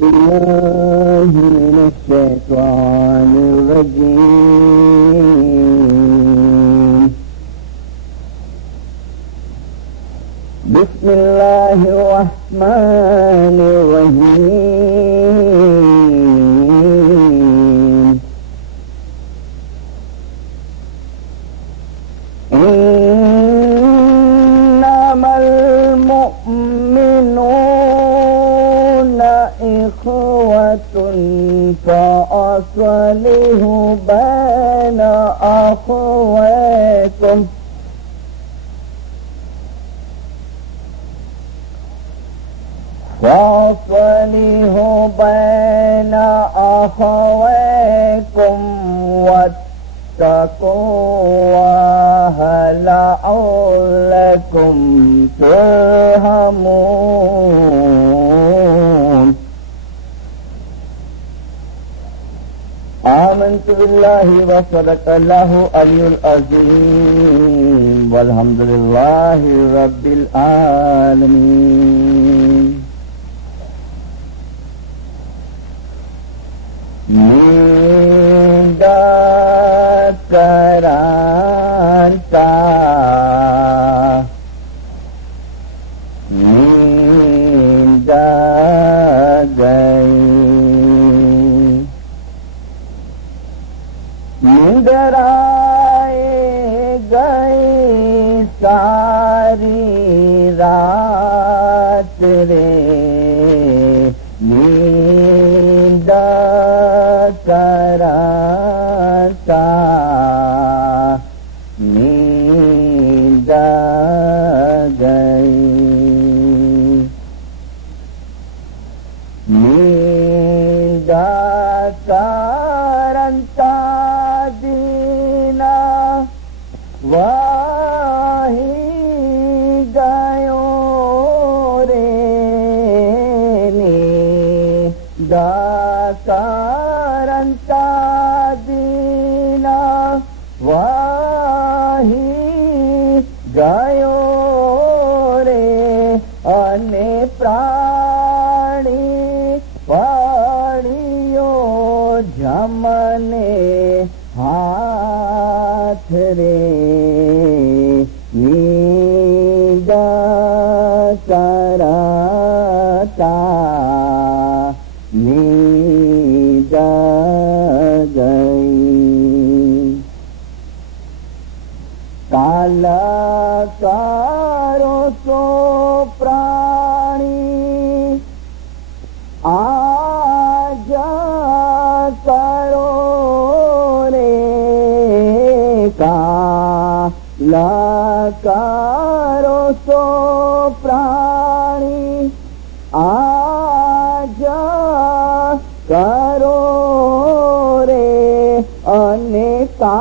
بالله من الشيطان الرجيم. بسم الله الرحمن الرحيم. إنما المؤمنون إخوة فأصلحوا بين أخويكم واتقوا الله لعلكم ترحمون. آمنت بالله وصدق الله العلي العظيم والحمد لله رب العالمين. Ninda karanta, ninda gayi, nindaraye gayi sari raat re, ninda karata ninda gayi, ninda karanta dina wahi gayo re, ninda karanta dina wahi gayo re, ane prani padiyo jamane haath re, ninda karata ninda gayi. काला कारो सो प्राणी आजा करो रे, काला कारो सो प्राणी आजा करो रे, अनेका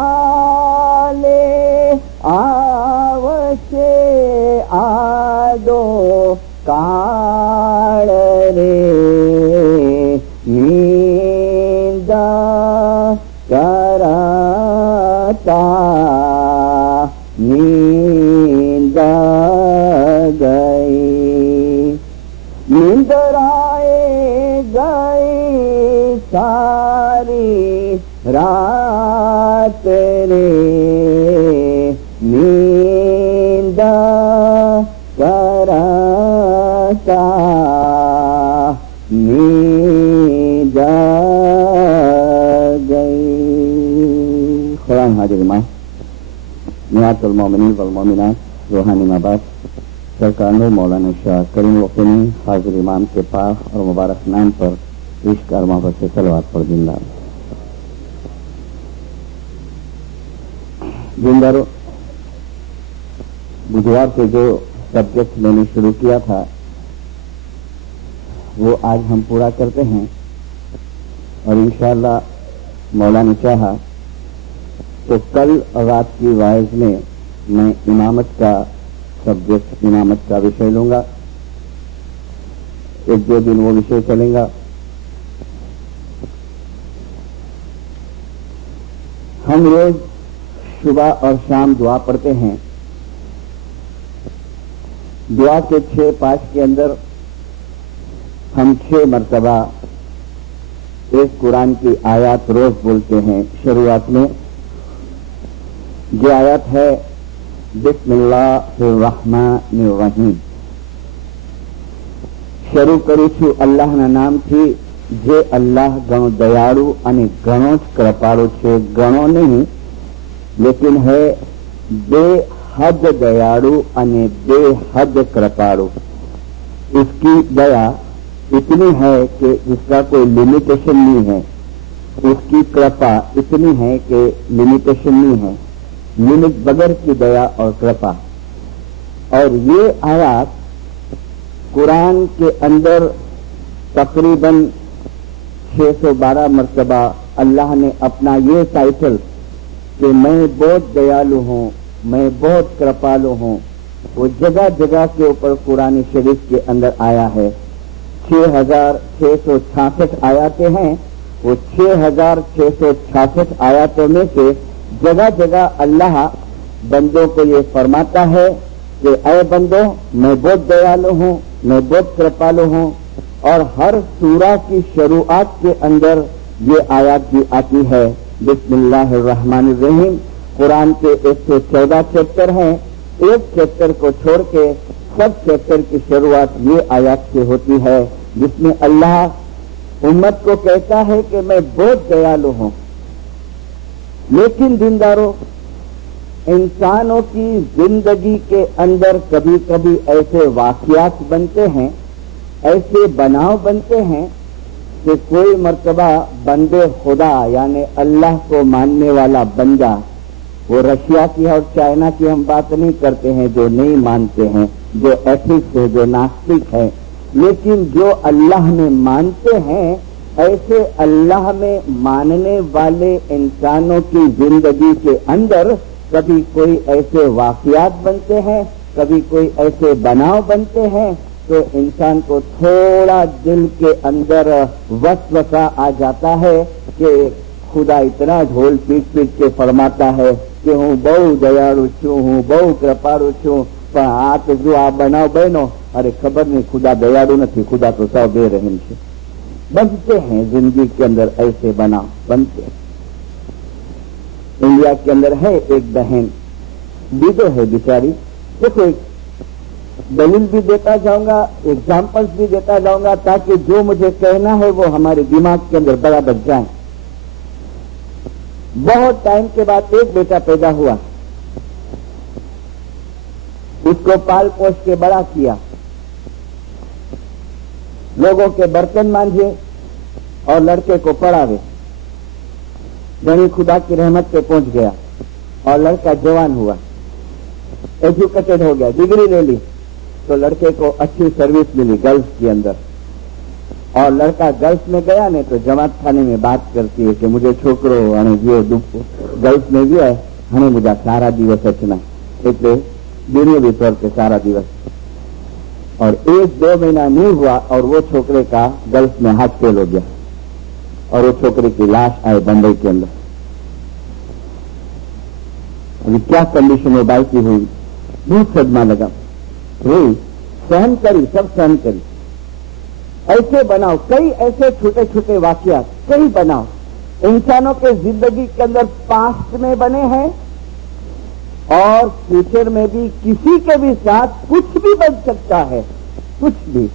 आवशे आदो काळ रे, निंदा करता निंदा गई, निंदराए गई सारी रात रे, ninda karata ninda gayi. قرآن حاضر ماں نیات المومنین والمومنات روحانی مباحث سرکار نور مولانا شاہ کریم القنی حاضر امام کے پاک اور مبارک نام پر عشق اور محبت سے صلوات پڑھ زندہ. زندہ بدھوار سے جو سبجیکٹ میں نے شروع کیا تھا وہ آج ہم پورا کرتے ہیں اور انشاءاللہ مولا نے چاہا تو کل رات کی وائز میں امامت کا سبجیکٹ امامت کا وشے لوں گا. ایک دو دن وہ وشے چلیں گا. ہم روز صبح اور شام دعا پڑھتے ہیں. دعا کے 6 پاش کے اندر ہم 6 مرتبہ ایک قرآن کی آیات روز بولتے ہیں. شروعات میں یہ آیت ہے بسم اللہ الرحمن الرحیم. શરૂ કરું છું અલ્લાહના નામથી જે અલ્લાહ ઘણો દયાળુ અને ઘણો જ કૃપાળુ છે. ઘણો નહીં લેકિન હૈ बेहद दयालु અને बेहद कृपालु. उसकी दया इतनी है कि जिसका कोई लिमिटेशन नहीं है. उसकी कृपा इतनी है कि लिमिटेशन नहीं है. लिमिट बगैर की दया और कृपा. और ये आयत कुरान के अंदर तकरीबन 612 मरतबा अल्लाह ने अपना ये टाइटल कि मैं बहुत दयालु हूँ, मैं बहुत कृपालु हूँ, वो जगह जगह के ऊपर कुरान शरीफ के अंदर आया है. 6666 आयतें हैं. वो 6666 आयतों में से जगह जगह अल्लाह बंदों को ये फरमाता है कि ऐ बंदो मैं बहुत दयालु हूँ, मैं बहुत कृपालु हूँ. और हर सूरा की शुरुआत के अंदर ये आयत भी आती है बिस्मिल्लाहिर्रहमानिर्रहीम. कुरान के 114 चैप्टर हैं. एक चैप्टर को छोड़ के सब चैप्टर की शुरुआत ये आयत से होती है जिसमें अल्लाह उम्मत को कहता है कि मैं बहुत दयालु हूँ. लेकिन दीनदारों, इंसानों की जिंदगी के अंदर कभी कभी ऐसे वाक़यात बनते हैं, ऐसे बनाव बनते हैं कि कोई मर्तबा बंदे खुदा यानी अल्लाह को मानने वाला बंदा, वो रशिया की और चाइना की हम बात नहीं करते हैं जो नहीं मानते हैं, जो एथिक्स है, जो नास्तिक है, लेकिन जो अल्लाह में मानते हैं, ऐसे अल्लाह में मानने वाले इंसानों की जिंदगी के अंदर कभी कोई ऐसे वाक़यात बनते हैं, कभी कोई ऐसे बनाव बनते हैं तो इंसान को थोड़ा दिल के अंदर वसवसा आ जाता है कि खुदा इतना ढोल पीट पीट के फरमाता है कि हूँ बहु दयालु छू, हूँ बहु कृपालु छू, पर आ तो जो आप बनाव बहनो, अरे खबर नहीं खुदा दयालु नहीं, खुदा तो सौ बेरहम है. बनते हैं जिंदगी के अंदर ऐसे बनाव बनते हैं. इंडिया के अंदर है एक बहन, विधो है बेचारी. देखो एक दलील भी देता जाऊंगा, एग्जाम्पल्स भी देता जाऊंगा ताकि जो मुझे कहना है वो हमारे दिमाग के अंदर बराबर जाए. बहुत टाइम के बाद एक बेटा पैदा हुआ, उसको पाल पोस के बड़ा किया, लोगों के बर्तन मांझे और लड़के को पढ़ावे. धनी खुदा की रहमत पे पहुंच गया और लड़का जवान हुआ, एजुकेटेड हो गया, डिग्री ले ली, तो लड़के को अच्छी सर्विस मिली गल्फ के अंदर. और लड़का गल्फ में गया ने तो जमात खाने में बात करती है कि मुझे छोकरो અને જો गल्फ में गया हमें मुझे सारा दिवस अचना એટલે दुनियावी तौर पे सारा दिवस. और 1-2 महीना नहीं हुआ और वो छोकरे का गल्फ में हाथ फेल हो गया और वो छोकरे की लाश आई बंबई के अंदर. अभी क्या कंडीशन में बाई की हुई, बहुत सदमा लगा, रोई, सहन करी, सब सहन करी. ऐसे बनाओ, कई ऐसे छोटे छोटे वाकयात, कई बनाओ इंसानों के जिंदगी के अंदर पास्ट में बने हैं और फ्यूचर में भी किसी के भी साथ कुछ भी बन सकता है, कुछ भी.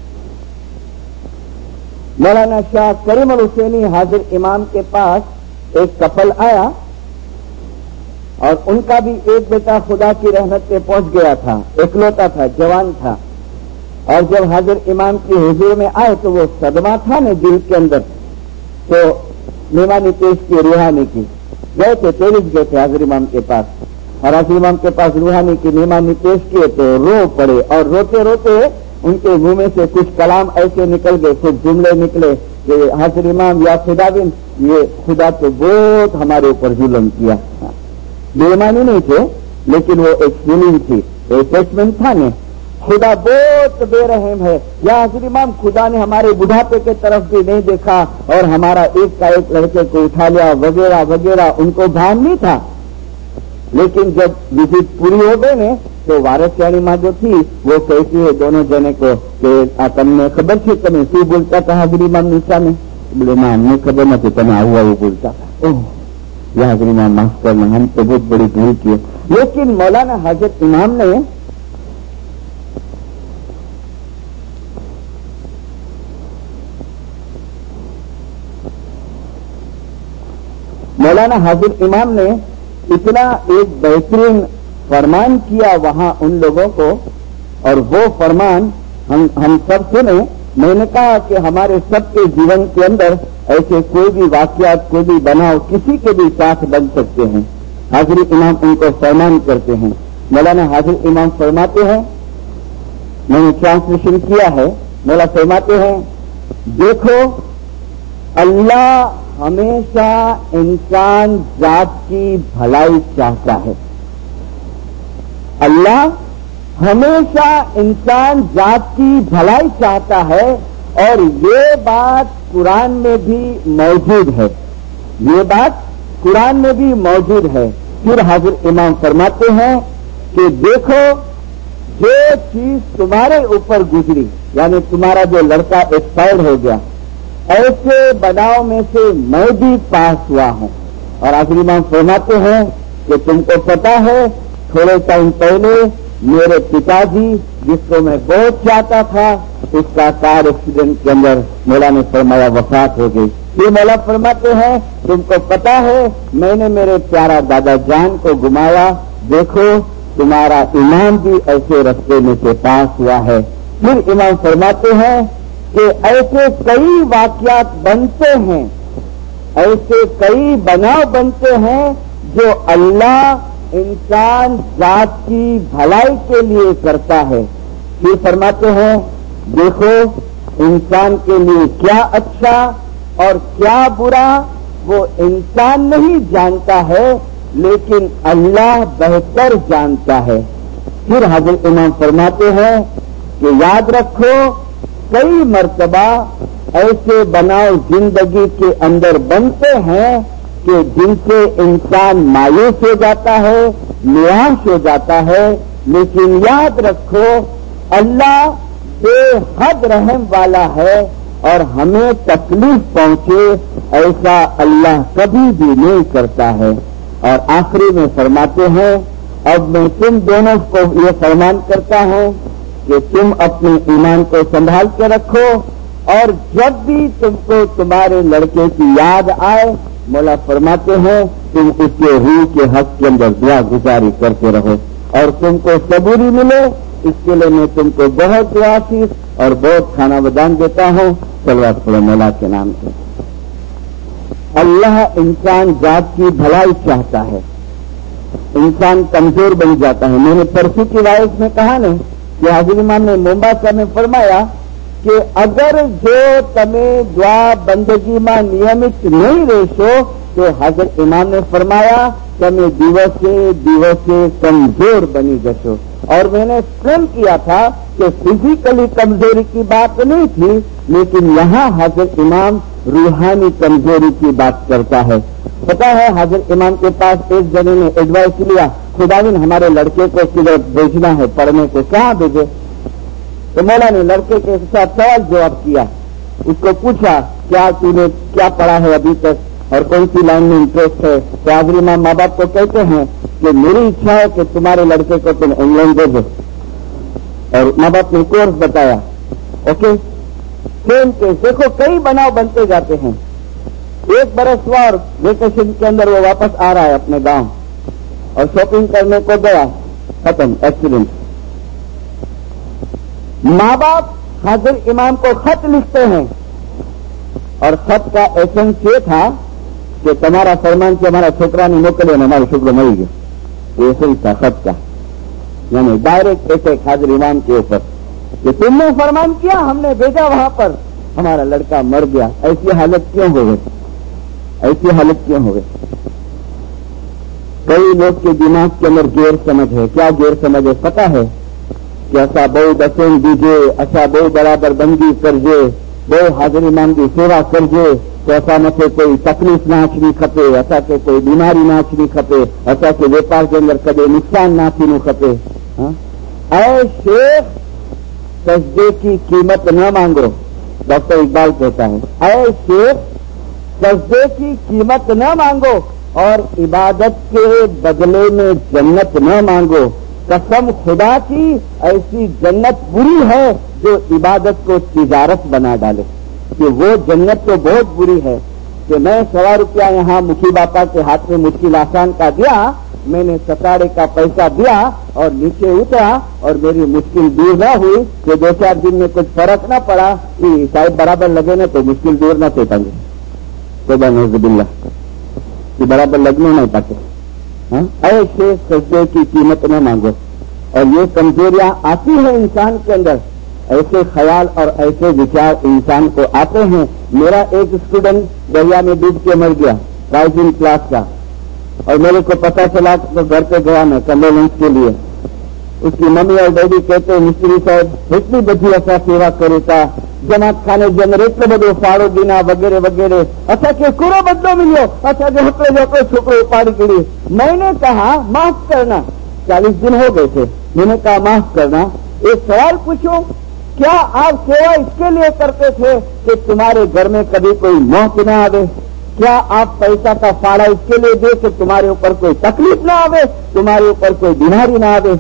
मौलाना शाह करीम अल हुसैनी हाजिर इमाम के पास एक कपल आया और उनका भी एक बेटा खुदा की रहमत पे पहुंच गया था, इकलौता था, जवान था. और जब हाजिर इमाम की हुजूर में आए तो वो सदमा था न दिल के अंदर. तो मेहमानी पेश की रूहानी की, गए थे, तेरिस गए थे हाजिर इमाम के पास और हाजिर इमाम के पास रूहानी की मेहमानी पेश किए तो रो पड़े. और रोते रोते उनके मुंह में से कुछ कलाम ऐसे निकल गए, कुछ जुमले निकले कि हाजिर इमाम या खुदाबिन, ये खुदा तो बहुत हमारे ऊपर जुल्म किया. बेईमानी नहीं थे लेकिन वो एक फीलिंग थी, एक स्टेटमेंट था ने, खुदा बहुत बेरहम है. या हाजिर इमाम खुदा ने हमारे बुढ़ापे के तरफ भी नहीं देखा और हमारा एक का एक लड़के को उठा लिया वगैरह वगैरह. उनको भान नहीं था. लेकिन जब विजिट पूरी हो गई ने तो वारसियाणी माँ जो थी वो कहती है दोनों जने को कि तमने खबर छे तमे शू बोलता था हाजरी इमाम सामे? बोले ना हमने खबर नहीं, तमे आવું आવું बोलता था। ओह या हाजरी इमाम माफ करना, हम तो बहुत बड़ी भूल की है। लेकिन मौलाना हजरत इमाम ने इतना एक बेहतरीन फरमान किया वहां उन लोगों को, और वो फरमान हम सब सुने। मैंने कहा कि हमारे सबके जीवन के अंदर ऐसे कोई भी वाकयात, कोई भी बनाव किसी के भी साथ बन सकते हैं। हाजरी इमाम उनको फरमान करते हैं। मौलाना हाजिर इमाम फरमाते हैं, मैंने ट्रांसलेशन किया है, मौला फरमाते हैं, देखो अल्लाह हमेशा इंसान जात की भलाई चाहता है। अल्लाह हमेशा इंसान जात की भलाई चाहता है, और ये बात कुरान में भी मौजूद है। ये बात कुरान में भी मौजूद है। फिर हाजिर इमाम फरमाते हैं कि देखो जो चीज तुम्हारे ऊपर गुजरी, यानी तुम्हारा जो लड़का एक्सपायर्ड हो गया, ऐसे बनाव में से मैं भी पास हुआ हूं। और हाजिर इमाम फरमाते हैं कि तुमको पता है थोड़े टाइम पहले मेरे पिताजी, जिसको मैं बहुत चाहता था, उसका कार एक्सीडेंट के अंदर मौला ने फरमाया वफात हो गई। फिर मौला फरमाते हैं तुमको पता है मैंने मेरे प्यारा दादा जान को गुमाया, देखो तुम्हारा इमाम भी ऐसे रास्ते में से पास हुआ है। फिर इमाम फरमाते हैं कि ऐसे कई वाकयात बनते हैं, ऐसे कई बनाव बनते हैं जो अल्लाह इंसान जात की भलाई के लिए करता है। फिर फरमाते हैं देखो इंसान के लिए क्या अच्छा और क्या बुरा वो इंसान नहीं जानता है, लेकिन अल्लाह बेहतर जानता है। फिर हज़रत इमाम फरमाते हैं कि याद रखो कई मर्तबा ऐसे बनाव जिंदगी के अंदर बनते हैं कि जिनसे इंसान मायूस हो जाता है, निराश हो जाता है, लेकिन याद रखो अल्लाह बेहद रहम वाला है, और हमें तकलीफ पहुंचे ऐसा अल्लाह कभी भी नहीं करता है। और आखिरी में फरमाते हैं अब मैं तुम दोनों को ये फरमान करता हूं कि तुम अपने ईमान को संभाल के रखो, और जब भी तुमको तुम्हारे लड़के की याद आए, मौला फरमाते हैं तुम उसके रूह के हक के अंदर दुआ गुजारी करते रहो, और तुमको सबूरी मिले इसके लिए मैं तुमको बहुत दुआसीस और बहुत खाना वदान देता हूं। सलवात पढ़ो मौला के नाम से। अल्लाह इंसान जात की भलाई चाहता है, इंसान कमजोर बन जाता है। मैंने परसों की वायस में कहा नहीं कि हाजिर इमाम ने मोम्बासा में फरमाया कि अगर जो तमे दुआ बंदगी में नियमित नहीं रहशो तो हाजिर इमाम ने फरमाया तमे दिवसे दिवसे कमजोर बनी जशो। और मैंने एक्सप्लेन किया था कि फिजिकली कमजोरी की बात नहीं थी, लेकिन यहाँ हाजिर इमाम रूहानी कमजोरी की बात करता है। पता है हाजिर इमाम के पास एक जने ने एडवाइस लिया, खुदाविन हमारे लड़के को किधर भेजना है पढ़ने को, कहाँ भेजे? तो मौला ने लड़के के साथ सवाल जवाब किया, उसको पूछा क्या तूने क्या पढ़ा है अभी तक और कौन सी लाइन में इंटरेस्ट है? तो हाजिर इमाम माँ बाप को कहते हैं कि मेरी इच्छा है कि तुम्हारे लड़के को तुम इंग्लैंड भेजो, और माँ बाप ने कोर्स बताया। ओके, सेम केस देखो कई बनाव बनते जाते हैं। एक बरस हुआ और वेकेशन के अंदर वो वापस आ रहा है अपने गांव, और शॉपिंग करने को गया, खत्म एक्सीडेंट। माँ बाप हाजिर इमाम को खत लिखते हैं, और खत का एसेंस ये था कि तुम्हारा फरमान से हमारा छोकरा ने मोकले और हमारे छोकरो मरी गए। ऐसे ही था खत का, यानी डायरेक्ट अटैक हाजिर इमाम के ऊपर कि तुमने फरमान किया, हमने भेजा वहां पर, हमारा लड़का मर गया। ऐसी हालत क्यों हो गई? ऐसी हालत क्यों हो गई? कई लोग के दिमाग के अंदर गैर समझ है। क्या गैर समझ है पता है कि असा बहु दसेन दीजे, असा बहु बराबर बंदी करजे, बहु हाजिर इमाम की सेवा करजे, तो असां मथे कोई तकलीफ़ न अचणी खपे, असांखे कोई बीमारी न अचणी खपे, असांखे व्यापार जे अंदरि कॾहिं नुक़सान न थींदो खपे। ऐ शेख सजदे की कीमत न मांगो, डॉक्टर इकबाल कहता है, ऐ शेख सजदे की कीमत न मांगो और इबादत के बदले में जन्नत न मांगो। कसम खुदा की ऐसी जन्नत बुरी है जो इबादत को तिजारत बना डाले, कि वो जन्नत तो बहुत बुरी है कि मैं 100 रुपया यहाँ मुखी बापा के हाथ में मुश्किल आसान का दिया, मैंने सताड़े का पैसा दिया और नीचे उतरा और मेरी मुश्किल दूर न हुई, कि 2-4 दिन में कुछ फर्क न पड़ा कि शायद बराबर लगे न तो मुश्किल दूर न थे पाएंगे, तो बनबिल्ला कि बराबर लगने नहीं पाते। ऐसे सजदे की कीमत न मांगो। और ये कमजोरियां आती हैं इंसान के अंदर, ऐसे ख्याल और ऐसे विचार इंसान को आते हैं। मेरा एक स्टूडेंट दरिया में डूब के मर गया, राइजिंग क्लास का, और मेरे को पता चला तो घर पे गया मैं कंडोलेंस के लिए। उसकी मम्मी और डैडी कहते मिस्त्री साहब इतनी बड़ी असा सेवा करो था, जमात खाने जमर एटलो बड़ो फाड़ो दीना वगैरह वगैरह, अच्छा के पूरा बदलो मिलो, अच्छा के हकड़ो छोकरो उपाड़ी करी। मैंने कहा माफ करना, 40 दिन हो गए थे, मैंने कहा माफ करना, एक सवाल पूछो, क्या आप सेवा इसके लिए करते थे कि तुम्हारे घर में कभी कोई मौत न आवे? क्या आप पैसा का फाड़ा इसके लिए दे कि तुम्हारे ऊपर कोई तकलीफ ना आवे, तुम्हारे ऊपर कोई बीमारी ना आवे?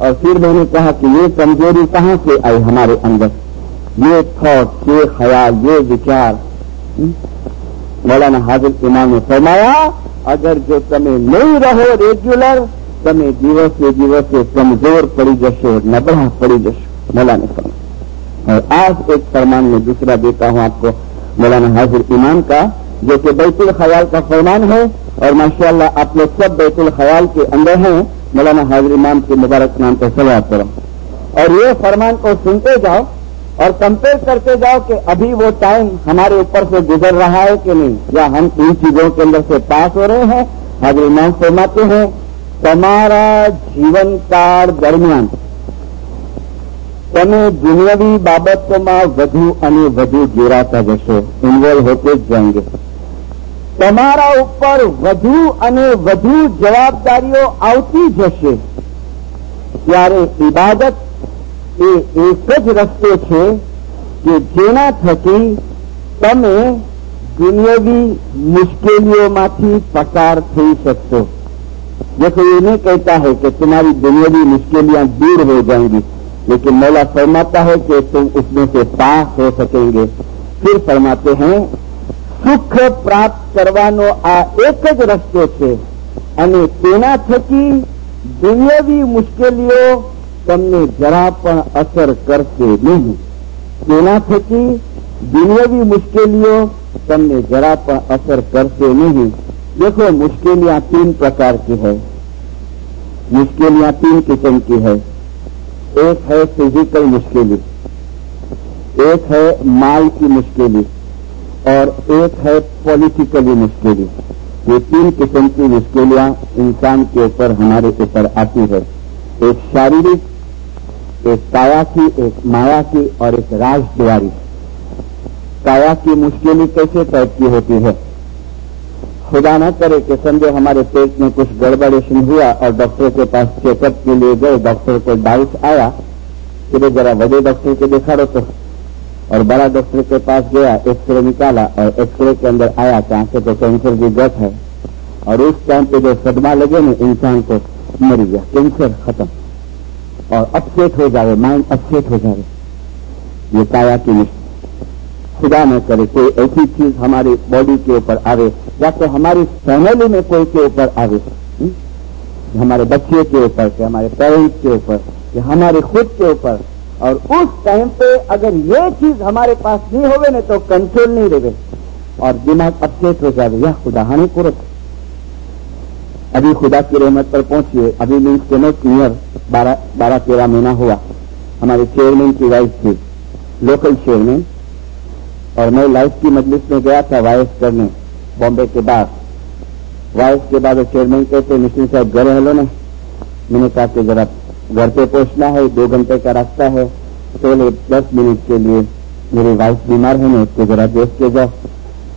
और फिर मैंने कहा कि ये कमजोरी कहां से आई हमारे अंदर, ये थॉट, ये ख्याल, ये विचार। मौलाना हाजिर इमाम ने फरमाया, अगर जो तमें नहीं रहो रेगुलर, तमें दिवसे दिवसे कमजोर पड़ी जशो, नबड़ा पड़ी जशो, मौलाना फरमाया। और आज एक फरमान में दूसरा देता हूं आपको मौलाना हाजिर इमाम का, जो कि बैतुल ख्याल का फरमान है, और माशाअल्लाह आप लोग सब बैतुल ख्याल के अंदर हैं। मौलाना हाजिर इमाम के मुबारक नाम पर सलावत करो और ये फरमान को सुनते जाओ और कंपेयर करते जाओ कि अभी वो टाइम हमारे ऊपर से गुजर रहा है कि नहीं, या हम इन चीजों के अंदर से पास हो रहे हैं। हाजिर इमाम फरमाते हैं, તમારા જીવનકાળ દરમિયાન તમે દુનિયાવી બાબતોમાં વધુ અને વધુ જોડાતા જશો, ઇન્વોલ્વ હોતે જ જાएंगे। તમારા ઉપર વધુ અને વધુ જવાબદારીઓ આવતી જશે, ત્યારે ઇબાદત એ એક જ રસ્તો છે કે જેના થકી તમે દુનિયાવી મુશ્કેલીઓમાંથી પસાર થઈ શકશો। देखो, ये नहीं कहता है कि तुम्हारी दुनियावी मुश्किलियां दूर हो जाएंगी, लेकिन मौला फरमाता है कि तुम उसमें से पास हो सकेंगे। फिर फरमाते हैं, सुख प्राप्त करवानो आ एक ज रस्तो छे अने तेना थकी दुनियावी मुश्किलियों तमने जरा पण असर करशे नहीं। तेना थकी दुनियावी मुश्किलियों तमने जरा पण असर करशे नहीं। देखो, मुश्किलियां 3 प्रकार की है, मुश्किलियां 3 किस्म की है। एक है फिजिकल मुश्किली, एक है माल की मुश्किली, और एक है पॉलिटिकली मुश्किली। ये 3 किस्म की मुश्किलियां इंसान के ऊपर, हमारे ऊपर आती है। एक शारीरिक, एक काया की, एक माया की, और एक राजद्वारी। काया की मुश्किली कैसे टाइप की होती है? खुदा न करे कि समझो हमारे पेट में कुछ गड़बड़ेशन हुआ और डॉक्टर के पास चेकअप के लिए गए, डॉक्टर को डाउट आया कि भाई जरा बड़े डॉक्टर को दिखा दो, और बड़ा डॉक्टर के पास गया, एक्सरे निकाला और एक्सरे के अंदर आया कि आंखें तो कैंसर की गठ है। और उस टाइम पे जो सदमा लगे ना, इंसान को मर गया, कैंसर खत्म, और अपसेट हो जाए, माइंड अपसेट हो जाए। ये काया की मुश्किल। खुदा न करे कोई ऐसी चीज हमारी बॉडी के ऊपर आवे, या तो हमारी फैमिली में कोई के ऊपर आवे, हमारे बच्चे के ऊपर, कि हमारे पेरेंट्स के ऊपर, कि हमारे खुद के ऊपर। और उस टाइम पे अगर ये चीज हमारे पास नहीं होवे न तो कंट्रोल नहीं रहे और दिमाग अपसेट हो जाए। या खुदा हानि कुरत, अभी खुदा की रहमत पर पहुंचिए, अभी मीन्स के नोट नियर 12-13 महीना हुआ। हमारे चेयरमैन की वाइफ थी, लोकल चेयरमैन, और मैं लाइफ की मजलिस में गया था वाइस करने बॉम्बे के बाद। वाइस के बाद चेयरमैन कहते, मिस्टर साहब घर हेलो ना। मैंने कहा कि जरा घर पे पहुंचना है, 2 घंटे का रास्ता है, तो 10 मिनट के लिए मेरी वाइफ बीमार है ना, उसको जरा देख के जाओ।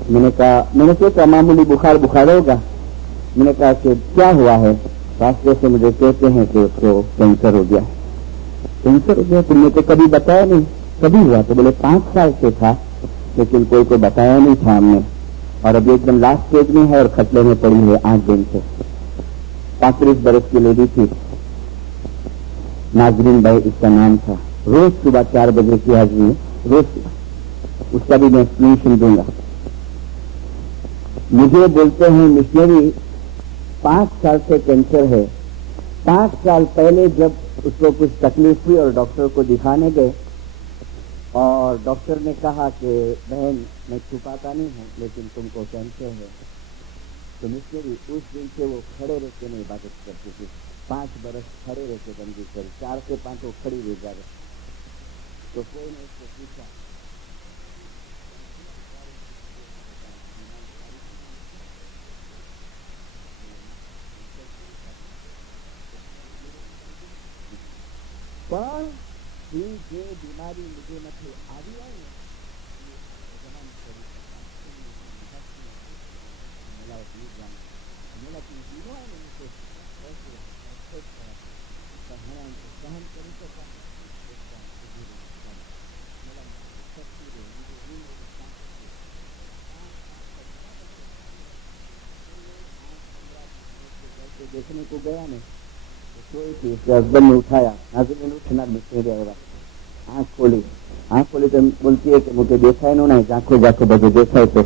میں نے سوچا معمولی بخار ہوگا. میں نے کہا کہ کیا ہوا ہے؟ راستے سے مجھے کہتے ہیں کہ اس کو کینسر ہو گیا. کینسر ہو گیا؟ تم نے تو کبھی بتایا نہیں. کبھی ہوا؟ تو بولے 5 سال سے تھا لیکن کوئی کو بتایا نہیں تھا ہم نے, اور ابھی ایک دم لاسٹ اسٹیج میں ہے اور کھٹلے میں پڑی ہے 8 دن سے. 35 برس کی لیڈی تھی, ناظرین بھائی اس کا نام تھا. روز صبح 4 بجے کی حاضری ہے, روز صبح. اس کا بھی میں ایکسپلینیشن دوں گا. مجھے بولتے ہیں مشنری 5 سال سے کینسر ہے. 5 سال پہلے جب اس کو کچھ تکلیف ہوئی اور ڈاکٹر کو دکھانے گئے, اور ڈاکٹر نے کہا کہ بہن میں چھپاتا نہیں ہوں لیکن تم کو کینسر ہے, تو مشنری اس دن سے وہ کھڑے رہ کے نہیں عبادت کرتی تھی. 5 برس کھڑے رہ کے بندی کری, 4 سے 5 وہ کھڑی رہ جا رہے. تو کوئی نے اس کو پوچھا પણ જે બીમારી મુજે નથી આવી હોય સહન કરી શકાય. देखने को गया ने सोई थी, उसके हस्बैंड ने उठाया. नाज़रीन उठना मिस्त्री आया, आँख खोली तो बोलती है कि मुझे देखा ही नहीं, आंखों जाके बजे देखा तो.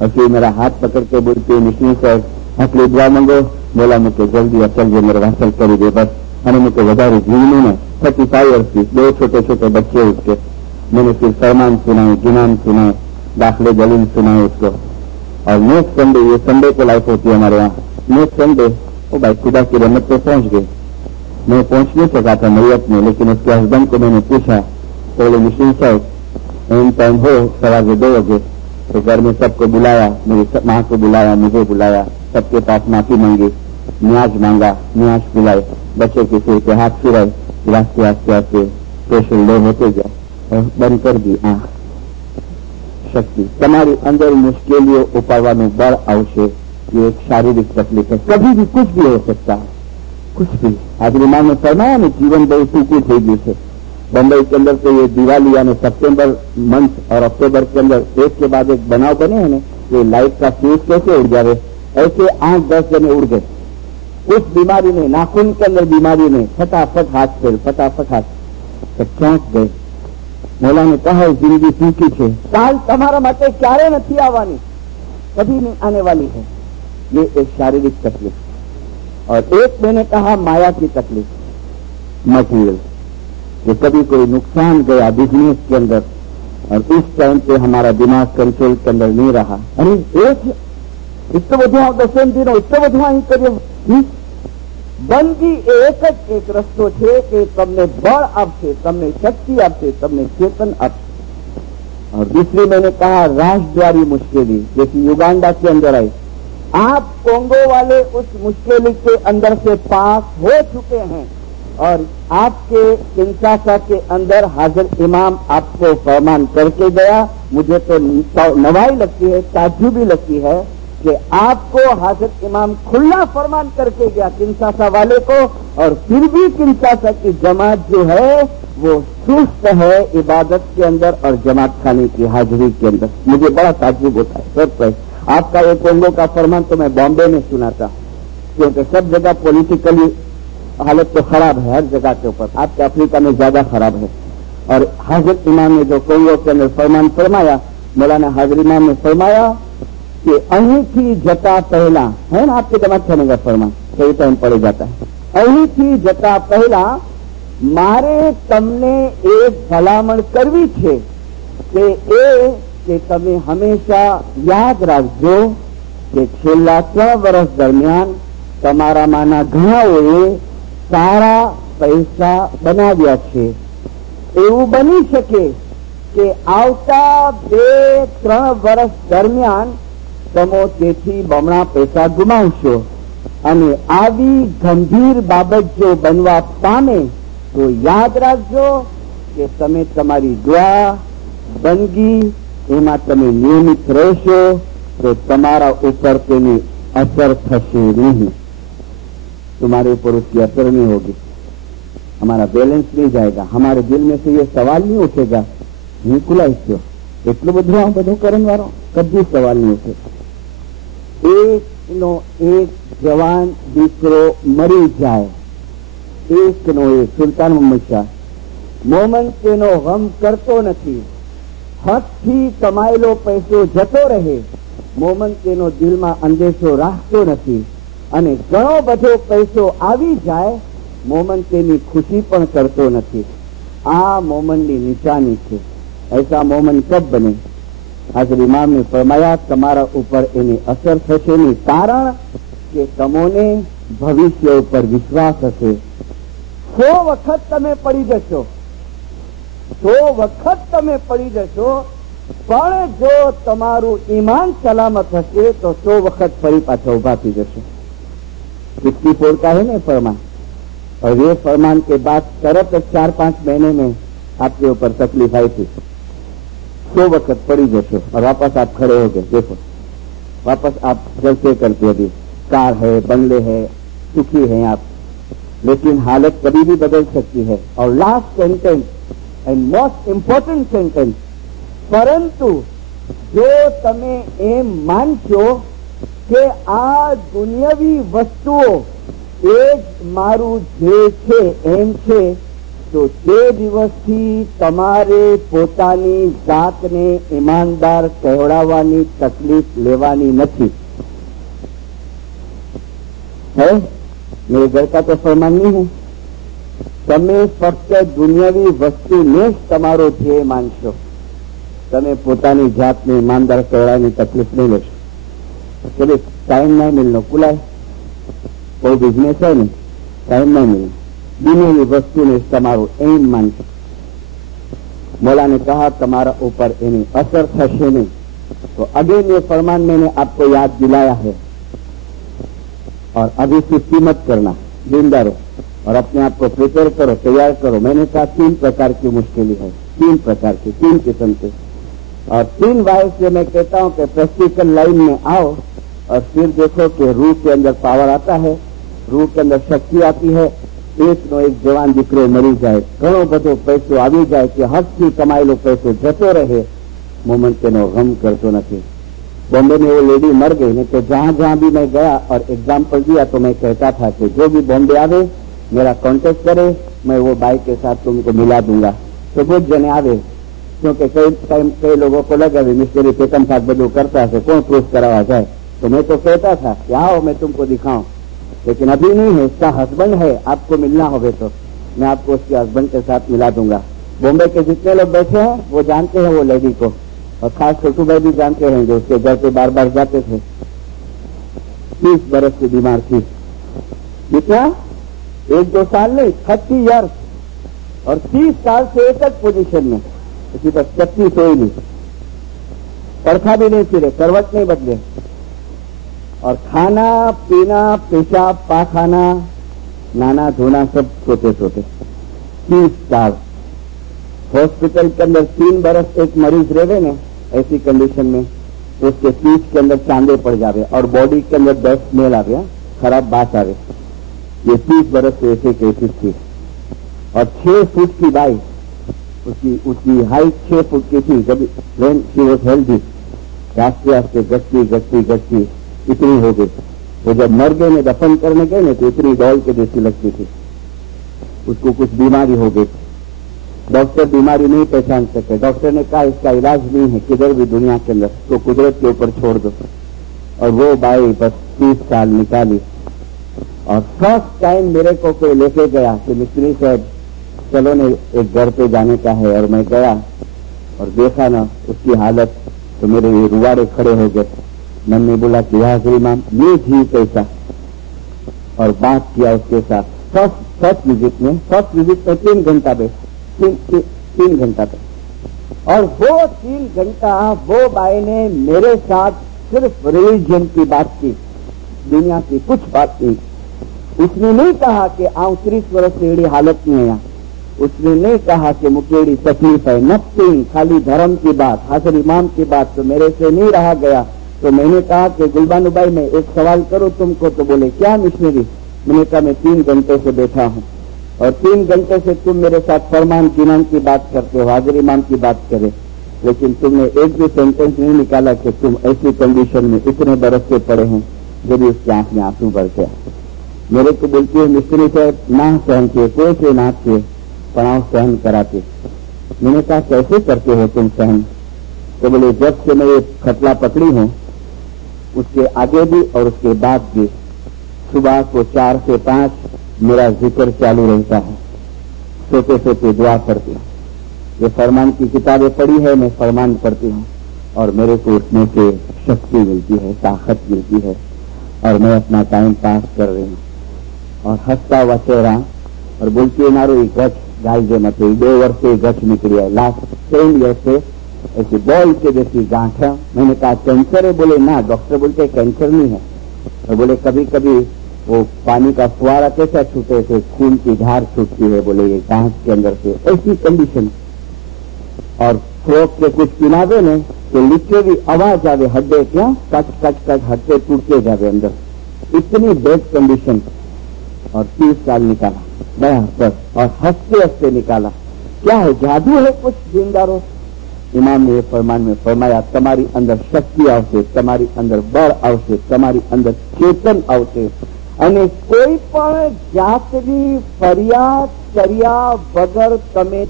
और फिर मेरा हाथ पकड़ के बोलती है मिश्री साहब आटली दुआ मंगो. बोला मुझे जल्दी अचल जो मेरे हासिल कर दे बस. અને मुझे વધારે જીવનું ને 35 ईयर्स की 2 छोटे बच्चे उसके. मैंने फिर फरमान सुनाए, जिनान सुनाए, दाखिले दलील सुनाए उसको. और नेक्स्ट संडे, ये संडे को लाइफ होती है हमारे यहाँ, नेक्स्ट संडे वो भाई खुदा की रहमत पे पहुंच गए. मैं पहुंच नहीं सका था मैयत में, लेकिन उसके हस्बैंड को मैंने पूछा तो बोले मिश्री साहब एन टाइम हो 2:15 बजे. तो घर में सबको बुलाया, मेरी माँ को बुलाया, मुझे बुलाया, सबके पास माफी मांगी, न्याज मांगा, न्याज पिलाए, बच्चे के सिर पे हाथ फिराए. आस्ते आस्ते आस्ते प्रेशर लो होते गया और बंद कर दी आँख. शक्ति તમારી અંદર મુશ્કેલીઓ ઉપાડવાનું બળ આવશે. ये एक शारीरिक तकलीफ है, कभी भी कुछ भी हो सकता है, कुछ भी. आज रिमांड में फरमाया ना जीवन बहुत टूकू થઈ ગયું છે. बम्बई के अंदर तो ये दिवाली यानी सितंबर मंथ और अक्टूबर के अंदर एक के बाद एक बनाव बने हैं ना, ये लाइट का फ्यूज कैसे उड़ जावे, ऐसे 8-10 जने उड़ गए. उस बीमारी ने, नाखून के अंदर बीमारी ने फटाफट हाथ फेल, फटाफट हाथ तो क्यांक गए. मौला ने कहा जिंदगी टूकी है, काल તમારા માટે ક્યારે નથી આવવાની, कभी नहीं आने वाली है. ये एक शारीरिक तकलीफ. और एक मैंने कहा माया की तकलीफ, मटीरियल, कि कभी कोई नुकसान गया बिजनेस के अंदर और उस टाइम पे हमारा दिमाग कंट्रोल के अंदर नहीं रहा. अरे इतना બધું દસેમ દિનો इतना બધું અહીં કર્યો. બંદગી એક જ એક રસ્તો છે કે તમને બળ આપશે, તમને શક્તિ આપશે, તમને ચેતન આપશે. और दूसरी मैंने कहा राजद्वारी मुश्किली, जैसे युगांडा के अंदर आई. आप कोंगो वाले उस मुश्किल के अंदर से पास हो चुके हैं और आपके किंशासा के अंदर हाजिर इमाम आपको फरमान करके गया. मुझे तो नवाई लगती है, ताज्जुबी लगती है कि आपको हाजिर इमाम खुला फरमान करके गया किंशासा वाले को, और फिर भी किंशासा की जमात जो है वो सुस्त है इबादत के अंदर और जमात खाने की हाजिरी के अंदर. मुझे बड़ा ताज्जुब होता है. सरप्राइज. आपका ये कोंगो का फरमान तो मैं बॉम्बे में सुना था, क्योंकि सब जगह पॉलिटिकली हालत तो खराब है हर जगह के ऊपर. आपके अफ्रीका में ज्यादा खराब है. और हाजिर इमाम ने जो कोंगो के अंदर फरमान फरमाया, मौलाना हाजिर इमाम ने फरमाया कि અહીં થી જતા પહેલા, है ना आपके जमात खाने का फरमान कई टाइम पड़े जाता है, અહીં થી જતા પહેલા મારે તમને એક ભલામણ કરવી છે કે તમે હંમેશા યાદ રાખજો કે છેલ્લા 3 વર્ષ દરમિયાન તમારામાંના ઘણાઓએ સારા પૈસા બનાવ્યા છે. એવું બની શકે કે આવતા 2-3 વર્ષ દરમિયાન તમે તેથી બમણા પૈસા ગુમાવશો. અને આવી ગંભીર બાબત જો બનવા પામે તો યાદ રાખજો કે તમે તમારી દુઆ, બંદગી એમાં તમે નિયમિત રહેશો તો તમારા ऊपर તેની असर થશે नहीं, तुम्हारे ऊपर उसकी असर नहीं होगी, हमारा बैलेंस नहीं जाएगा, हमारे दिल में से ये सवाल नहीं उठेगा निकुलाइस क्यों એટલું બધું કરન વાળો કદી સવાલ નહીં ઉઠે. એકનો એક જવાન દીકરો મરી જાય, એકનો એક સુલતાન મોહમ્મદ શાહ મોમન તેનો ગમ કરતો નથી, હદથી કમાયેલો પૈસો જતો રહે, મોમન તેનો દિલમાં અંદેશો રાખતો નથી, અને ઘણો બધો પૈસો આવી જાય મોમન તેની ખુશી પણ કરતો નથી. આ મોમનની નિશાની છે. ऐसा मोमन कब बने? हाजर इमाम ने फरमाया તમારા ઉપર એની અસર થશે નહીં, કારણ કે તમોને ભવિષ્ય ઉપર વિશ્વાસ હશે. 100 વખત તમે પડી જશો, 100 વખત તમે પડી જશો, પણ જો તમારું ઈમાન સલામત હશે તો 100 વખત ફરી પાછા ઉભા થઈ જશો. 64 का है ना फरमान, और ये फरमान के बाद तरत 4-5 महीने में आपके ऊपर तकलीफ आई थी, 100 वक्त पड़ी जशो और वापस आप खड़े हो गए. देखो वापस आप जैसे करते अभी कार है, बंगले है, सुखी हैं आप, लेकिन हालत कभी भी बदल सकती है. और last sentence and most important sentence, परंतु जो तमे एम मानशो કે આ દુનિયાવી વસ્તુઓ એ જ મારું જે છે એમ છે, તો તે દિવસથી તમારે પોતાની જાતને ઈમાનદાર કહેવડાવવાની તકલીફ લેવાની નથી. है मेरे घर का तो फरमान नहीं है, તમે ફક્ત દુનિયાવી વસ્તુને જ તમારો ધ્યેય માનશો, તમે પોતાની જાતને ઈમાનદાર કહેવડાવવાની તકલીફ નહીં લેશો. चलिए टाइम नहीं मिलना कुलाय, कोई बिजनेस है नहीं, टाइम नहीं मिलना, दुनियावी वस्तु ने તમારો एम मानशो. मौला ने कहा तुम्हारा ऊपर एनी असर थशे नहीं. तो अगेन ये फरमान मैंने आपको याद दिलाया है, और अभी से कीमत करना, जिंदा रहो और अपने आप को प्रिपेयर करो, तैयार करो. मैंने कहा 3 प्रकार की मुश्किलें है, 3 प्रकार की, 3 किस्म के, और 3 वाइज से मैं कहता हूं कि प्रैक्टिकल लाइन में आओ और फिर देखो कि रूह के अंदर पावर आता है, रूह के अंदर शक्ति आती है. एक नो एक जवान दीकरो मरी जाए, घणो बधो पैसो आवी जाए कि हदथी कमायेलो पैसो जतो रहे, मोमन तेनो गम करतो नहीं. बॉम्बे में वो लेडी मर गई ने, तो जहां जहां भी मैं गया और एग्जाम्पल दिया तो मैं कहता था कि जो भी बॉम्बे आवे मेरा कांटेक्ट करे, मैं वो बाइक के साथ तुमको मिला दूंगा. तो बहुत जने आवे, क्योंकि कई लोगों को लगा मिस्त्री पेटम साथ बदलू करता है, कौन प्रूफ करावा जाए. तो मैं तो कहता था कि आओ मैं तुमको दिखाऊं, लेकिन अभी नहीं है, इसका हस्बैंड है, आपको मिलना होगा तो मैं आपको उसके हस्बैंड के साथ मिला दूंगा. बॉम्बे के जितने लोग बैठे हैं वो जानते हैं वो लेडी को, और खास छोटू भाई भी जानते हैं जो उसके घर पे बार बार जाते थे. 30 बरस से बीमार थी, कितना 1-2 साल नहीं, 30 ईयर्स, और 30 साल से एक पोजीशन में, इसी बस 36 सोई नहीं, परखा भी नहीं फिरे, करवट नहीं बदले, और खाना पीना पेशाब पाखाना नाना धोना सब छोटे छोटे. 30 साल हॉस्पिटल के अंदर 3 बरस एक मरीज रहे ने ऐसी कंडीशन में, तो उसके पीठ के अंदर चांदे पड़ जावे और बॉडी के अंदर डस्ट स्मेल आ गया, खराब बात आवे. ये 30 बरस से ऐसे केसेस थी. और 6 फुट की बाई, उसकी हाइट 6 फुट की थी. जब वेन शी वॉज हेल्दी, आस्ते आस्ते घटती इतनी हो गई. तो जब मर गए ने दफन करने गए ने, तो इतनी डॉल के जैसी लगती थी. उसको कुछ बीमारी हो गई. डॉक्टर बीमारी नहीं पहचान सके. डॉक्टर ने कहा इसका इलाज नहीं है किधर भी दुनिया के अंदर, तो कुदरत के ऊपर छोड़ दो. और वो बाई बस 30 साल निकाली. और फर्स्ट टाइम मेरे को कोई लेके गया कि मिस्त्री साहब चलो ने एक घर पे जाने का है, और मैं गया और देखा ना उसकी हालत, तो मेरे ये रुवाड़े खड़े हो गए. मैंने बोला कि हाजिर इमाम ये जी कैसा, और बात किया उसके साथ. फर्स्ट विजिट में 3 घंटा पे 3 घंटा पे, और वो 3 घंटा वो बाई ने मेरे साथ सिर्फ रिलीजन की बात की, दुनिया की कुछ बात नहीं. उसने नहीं कहा कि 30 वर्ष से एड़ी हालत में आया, उसने नहीं कहा कि मुकेड़ी तकलीफ है, नथिंग, खाली धर्म की बात, हाजिर इमाम की बात तो मेरे से नहीं रहा गया। तो मैंने कहा कि गुलबानू भाई मैं एक सवाल करूं तुमको, तो बोले क्या मिशनरी? मैंने कहा मैं 3 घंटे से बैठा हूं और 3 घंटे से तुम मेरे साथ फरमान किनान की बात करते हो, हाजिर इमाम की बात करे, लेकिन तुमने एक भी सेंटेंस नहीं निकाला कि तुम ऐसी कंडीशन में इतने बरस से पड़े हैं जब उसकी आंख में आंसू भर गया। मेरे को बोलती है मिस्त्री साहब ना सहन किए, कोई से ना किए, तनाव सहन कराते। मैंने कहा कैसे करते हो तुम सहन? तो बोले जब से मैं ये खटला पकड़ी हूं उसके आगे भी और उसके बाद भी सुबह को 4 से 5 मेरा जिक्र चालू रहता है, सोते सोते दुआ करती हूँ। ये फरमान की किताबें पढ़ी है, मैं फरमान पढ़ती हूँ और मेरे को उठने से शक्ति मिलती है, ताकत मिलती है और मैं अपना टाइम पास कर रही हूँ। और हंसता हुआ चेहरा और बोलती है मारो गच गाय जे मत 2 वर्ष से गच निकली है, लास्ट 10 ईयर से ऐसी बॉल के जैसी गांठ है। मैंने कहा कैंसर है? बोले ना, डॉक्टर बोलते कैंसर नहीं है। और बोले कभी कभी वो पानी का फुहारा कैसा छूटे थे, खून की धार छूटती है, बोले ये गांठ के अंदर से, ऐसी कंडीशन। और थ्रोट के कुछ पिनावे ने तो लिखे भी आवाज आवे, हड्डे क्या कट कट कट हड्डे टूटते जावे अंदर, इतनी बेड कंडीशन। और 30 साल निकाला बराबर और हंसते हंसते निकाला। क्या है, जादू है कुछ जिंदारो? इमाम ने फरमान में फरमाया તમારી અંદર શક્તિ આવશે, તમારી અંદર બળ આવશે, તમારી અંદર ચેતન આવશે અને કોઈ પણ જાતની ફરિયાદ કર્યા વગર તમે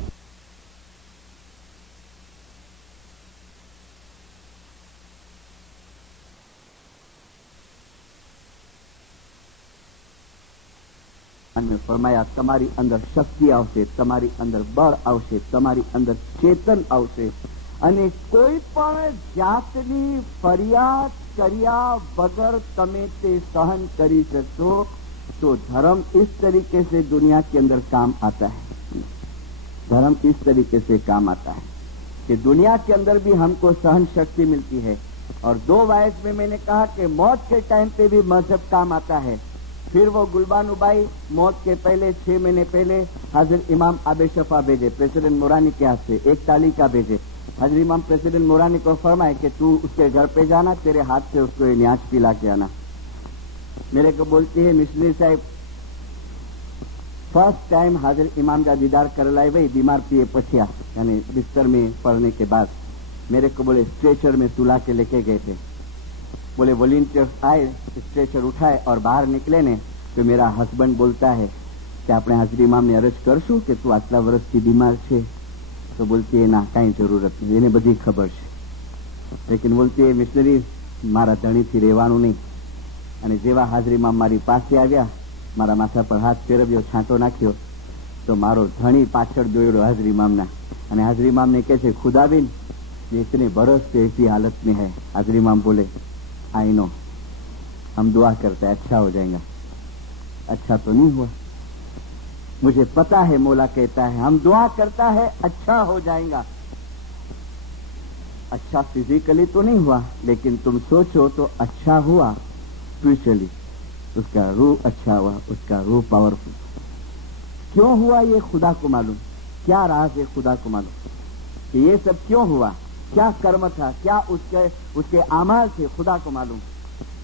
में फरमाया તમારી અંદર શક્તિ આવશે, તમારી અંદર બળ આવશે, તમારી અંદર ચેતન આવશે અને કોઈ પણ જાતની ફરિયાદ કર્યા વગર તમે તે સહન કરી શકશો तो धर्म इस तरीके से दुनिया के अंदर काम आता है। धर्म इस तरीके से काम आता है कि दुनिया के अंदर भी हमको सहन शक्ति मिलती है। और 2 वायस में मैंने कहा कि मौत के टाइम पे भी मजहब काम आता है। फिर वो गुलबानू भाई मौत के पहले 6 महीने पहले हाजिर इमाम आबे शफा भेजे प्रेसिडेंट मोरानी के हाथ से, एक तालिका भेजे। हाजिर इमाम प्रेसिडेंट मोरानी को फरमाए कि तू उसके घर पे जाना, तेरे हाथ से उसको न्याज पिला के आना। मेरे को बोलती है मिशनरी साहब फर्स्ट टाइम हाजिर इमाम का दीदार कर लाई भाई बीमार पिए पछिया यानी बिस्तर में पड़ने के बाद मेरे को बोले स्ट्रेचर में सुला के लेके गए थे। बोले वॉलंटियर्स आए, स्ट्रेचर उठाए और बाहर निकले ने तो मेरा हस्बैंड बोलता है कि આપણે હાજરી ઇમામને અરજ કરશું કે તું આટલા વર્ષથી બીમાર છે? તો બોલતી है ના કાંઈ જરૂરત નહીં, એને બધી ખબર છે। લેકિન બોલતી है મિશનરી મારા ધણીથી રહેવાનું નહીં। અને જેવા હાજરી ઇમામ મારી પાસે આવ્યા, મારા માથા પર હાથ ફેરવ્યો, છાંટો નાખ્યો તો મારો ધણી પાછળ દોડ્યો હાજરી ઇમામના અને હાજરી ઇમામને કહે છે ખુદાબીન ये इतने बरस से ऐसी हालत में है। हाजरी इमाम बोले आई नो, हम दुआ करते हैं अच्छा हो जाएगा। अच्छा तो नहीं हुआ, मुझे पता है मौला कहता है हम दुआ करता है अच्छा हो जाएगा। अच्छा फिजिकली तो नहीं हुआ लेकिन तुम सोचो तो अच्छा हुआ स्पिरिचुअली, उसका रूह अच्छा हुआ, उसका रूह पावरफुल। क्यों हुआ ये खुदा को मालूम, क्या राज है खुदा को मालूम कि ये सब क्यों हुआ, क्या कर्म था, क्या उसके आमाल थे, खुदा को मालूम।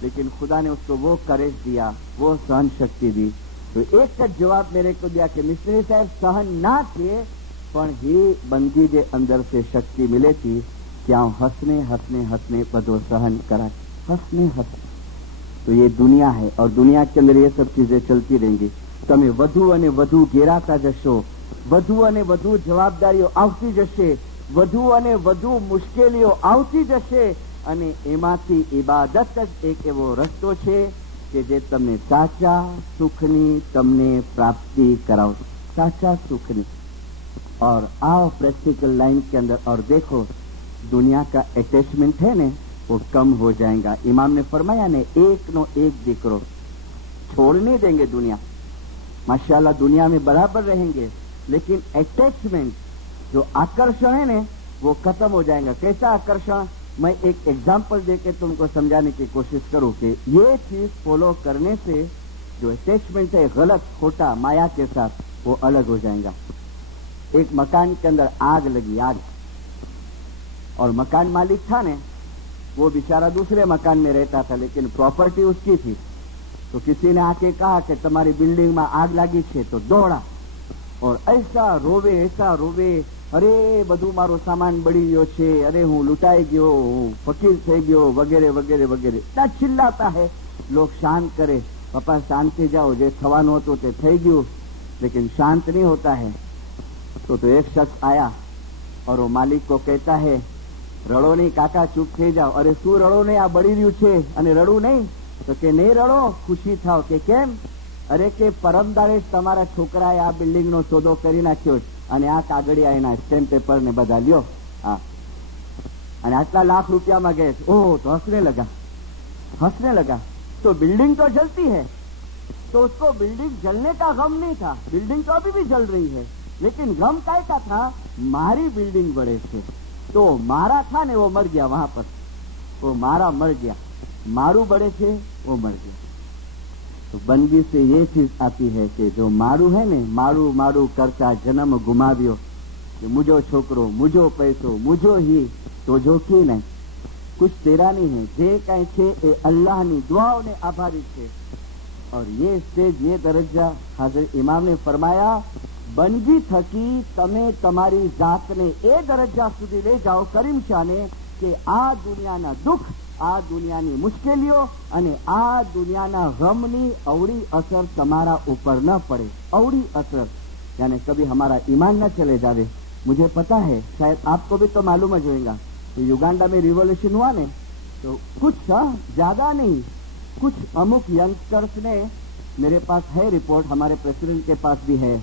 लेकिन खुदा ने उसको वो करेज दिया, वो सहन शक्ति दी। तो एक का जवाब मेरे को दिया कि मिस्त्री साहब सहन ना किए पण ही बंदी जे अंदर से शक्ति मिले थी क्या हंसने हंसने हंसने बधो सहन करा, हंसने हंसने। तो ये दुनिया है और दुनिया के अंदर ये सब चीजें चलती रहेंगी। તમે વધુ અને વધુ ઘેરાતા જશો, વધુ અને વધુ જવાબદારીઓ આવતી જશે, વધુ અને વધુ મુશ્કેલીઓ આવતી જશે અને એમાંથી ઇબાદત જ એક એવો રસ્તો છે કે જે તમને સાચા સુખની તમને પ્રાપ્તિ કરાવશે, સાચા सुखनी। और आओ प्रैक्टिकल लाइन के अंदर और देखो दुनिया का अटैचमेंट है ने वो कम हो जाएगा। इमाम ने फरमाया ने एक नो एक दिकरो छोड़ नहीं देंगे दुनिया, माशाल्लाह दुनिया में बराबर रहेंगे, लेकिन अटैचमेंट जो आकर्षण है ना वो खत्म हो जाएगा। कैसा आकर्षण, मैं एक एग्जाम्पल देके तुमको समझाने की कोशिश करूं कि ये चीज फॉलो करने से जो अटैचमेंट है गलत खोटा माया के साथ वो अलग हो जाएगा। एक मकान के अंदर आग लगी, आग, और मकान मालिक था ने वो बेचारा दूसरे मकान में रहता था, लेकिन प्रॉपर्टी उसकी थी। तो किसी ने आके कहा कि तुम्हारी बिल्डिंग में आग लगी है, तो दौड़ा और ऐसा रोवे, अरे બધું મારો સામાન બળી ગયો છે, અરે હું લૂંટાઈ ગયો, હું ફકીર થઈ ગયો, વગેરે વગેરે વગેરે એટલા ચિલ્લાતા है। लोग शांत करे, पापा शांति जाओ, जे થવાનું હતું તે થઈ ગયું, लेकिन शांत नहीं होता है। तो एक शख्स आया और वो मालिक को कहता है, रड़ो नहीं काका, चुप થઈ जाओ। अरे શું રડો નહીં, આ બળી રહ્યું છે અને રડવું નહીં? તો કે નહીં રડો, ખુશી થાવ। કે કેમ? અરે કે પરમદારે તમારા છોકરાએ આ બિલ્ડિંગનો સોદો કરી નાખ્યો અને આ કાગળિયા એના સ્ટેમ્પ પેપર ने બધા લ્યો, હા, અને આટલા લાખ રૂપિયા मांगे। ओह, तो हंसने लगा। तो बिल्डिंग तो जलती है, तो उसको बिल्डिंग जलने का गम नहीं था, बिल्डिंग तो अभी भी जल रही है, लेकिन गम काय का था, मारी बिल्डिंग बड़े थे। तो मारा था ने वो मर गया, वहां पर वो मारा मर गया, मारू बड़े थे वो मर गया। तो बंदगी से ये चीज आती है कि जो मारू है ने, मारू मारू करता जन्म गुमाव्यो, कि मुझो छोकरो, मुझो पैसो, मुझो ही, तो जो की नहीं, कुछ तेरा नहीं है, जे कई छे ए अल्लाह नी दुआओं ने आभारी छे। और ये स्टेज, ये दरजा हाजर इमाम ने फरमाया, बंदगी थकी तमे तमारी जात ने ए दरजा सुधी ले जाओ करीम शाह ने, कि आ दुनियाना दुख, आ दुनियानी मुश्किलियों અને આ दुनियाना गमनी अवड़ी असर तुम्हारा ऊपर न पड़े। अवड़ी असर यानी कभी हमारा ईमान न चले जावे। मुझे पता है, शायद आपको भी तो मालूम ही होगा कि युगांडा में रिवॉल्यूशन हुआ ने, तो कुछ ज्यादा नहीं, कुछ अमुक यंगस्टर्स ने, मेरे पास है रिपोर्ट, हमारे प्रेसिडेंट के पास भी है,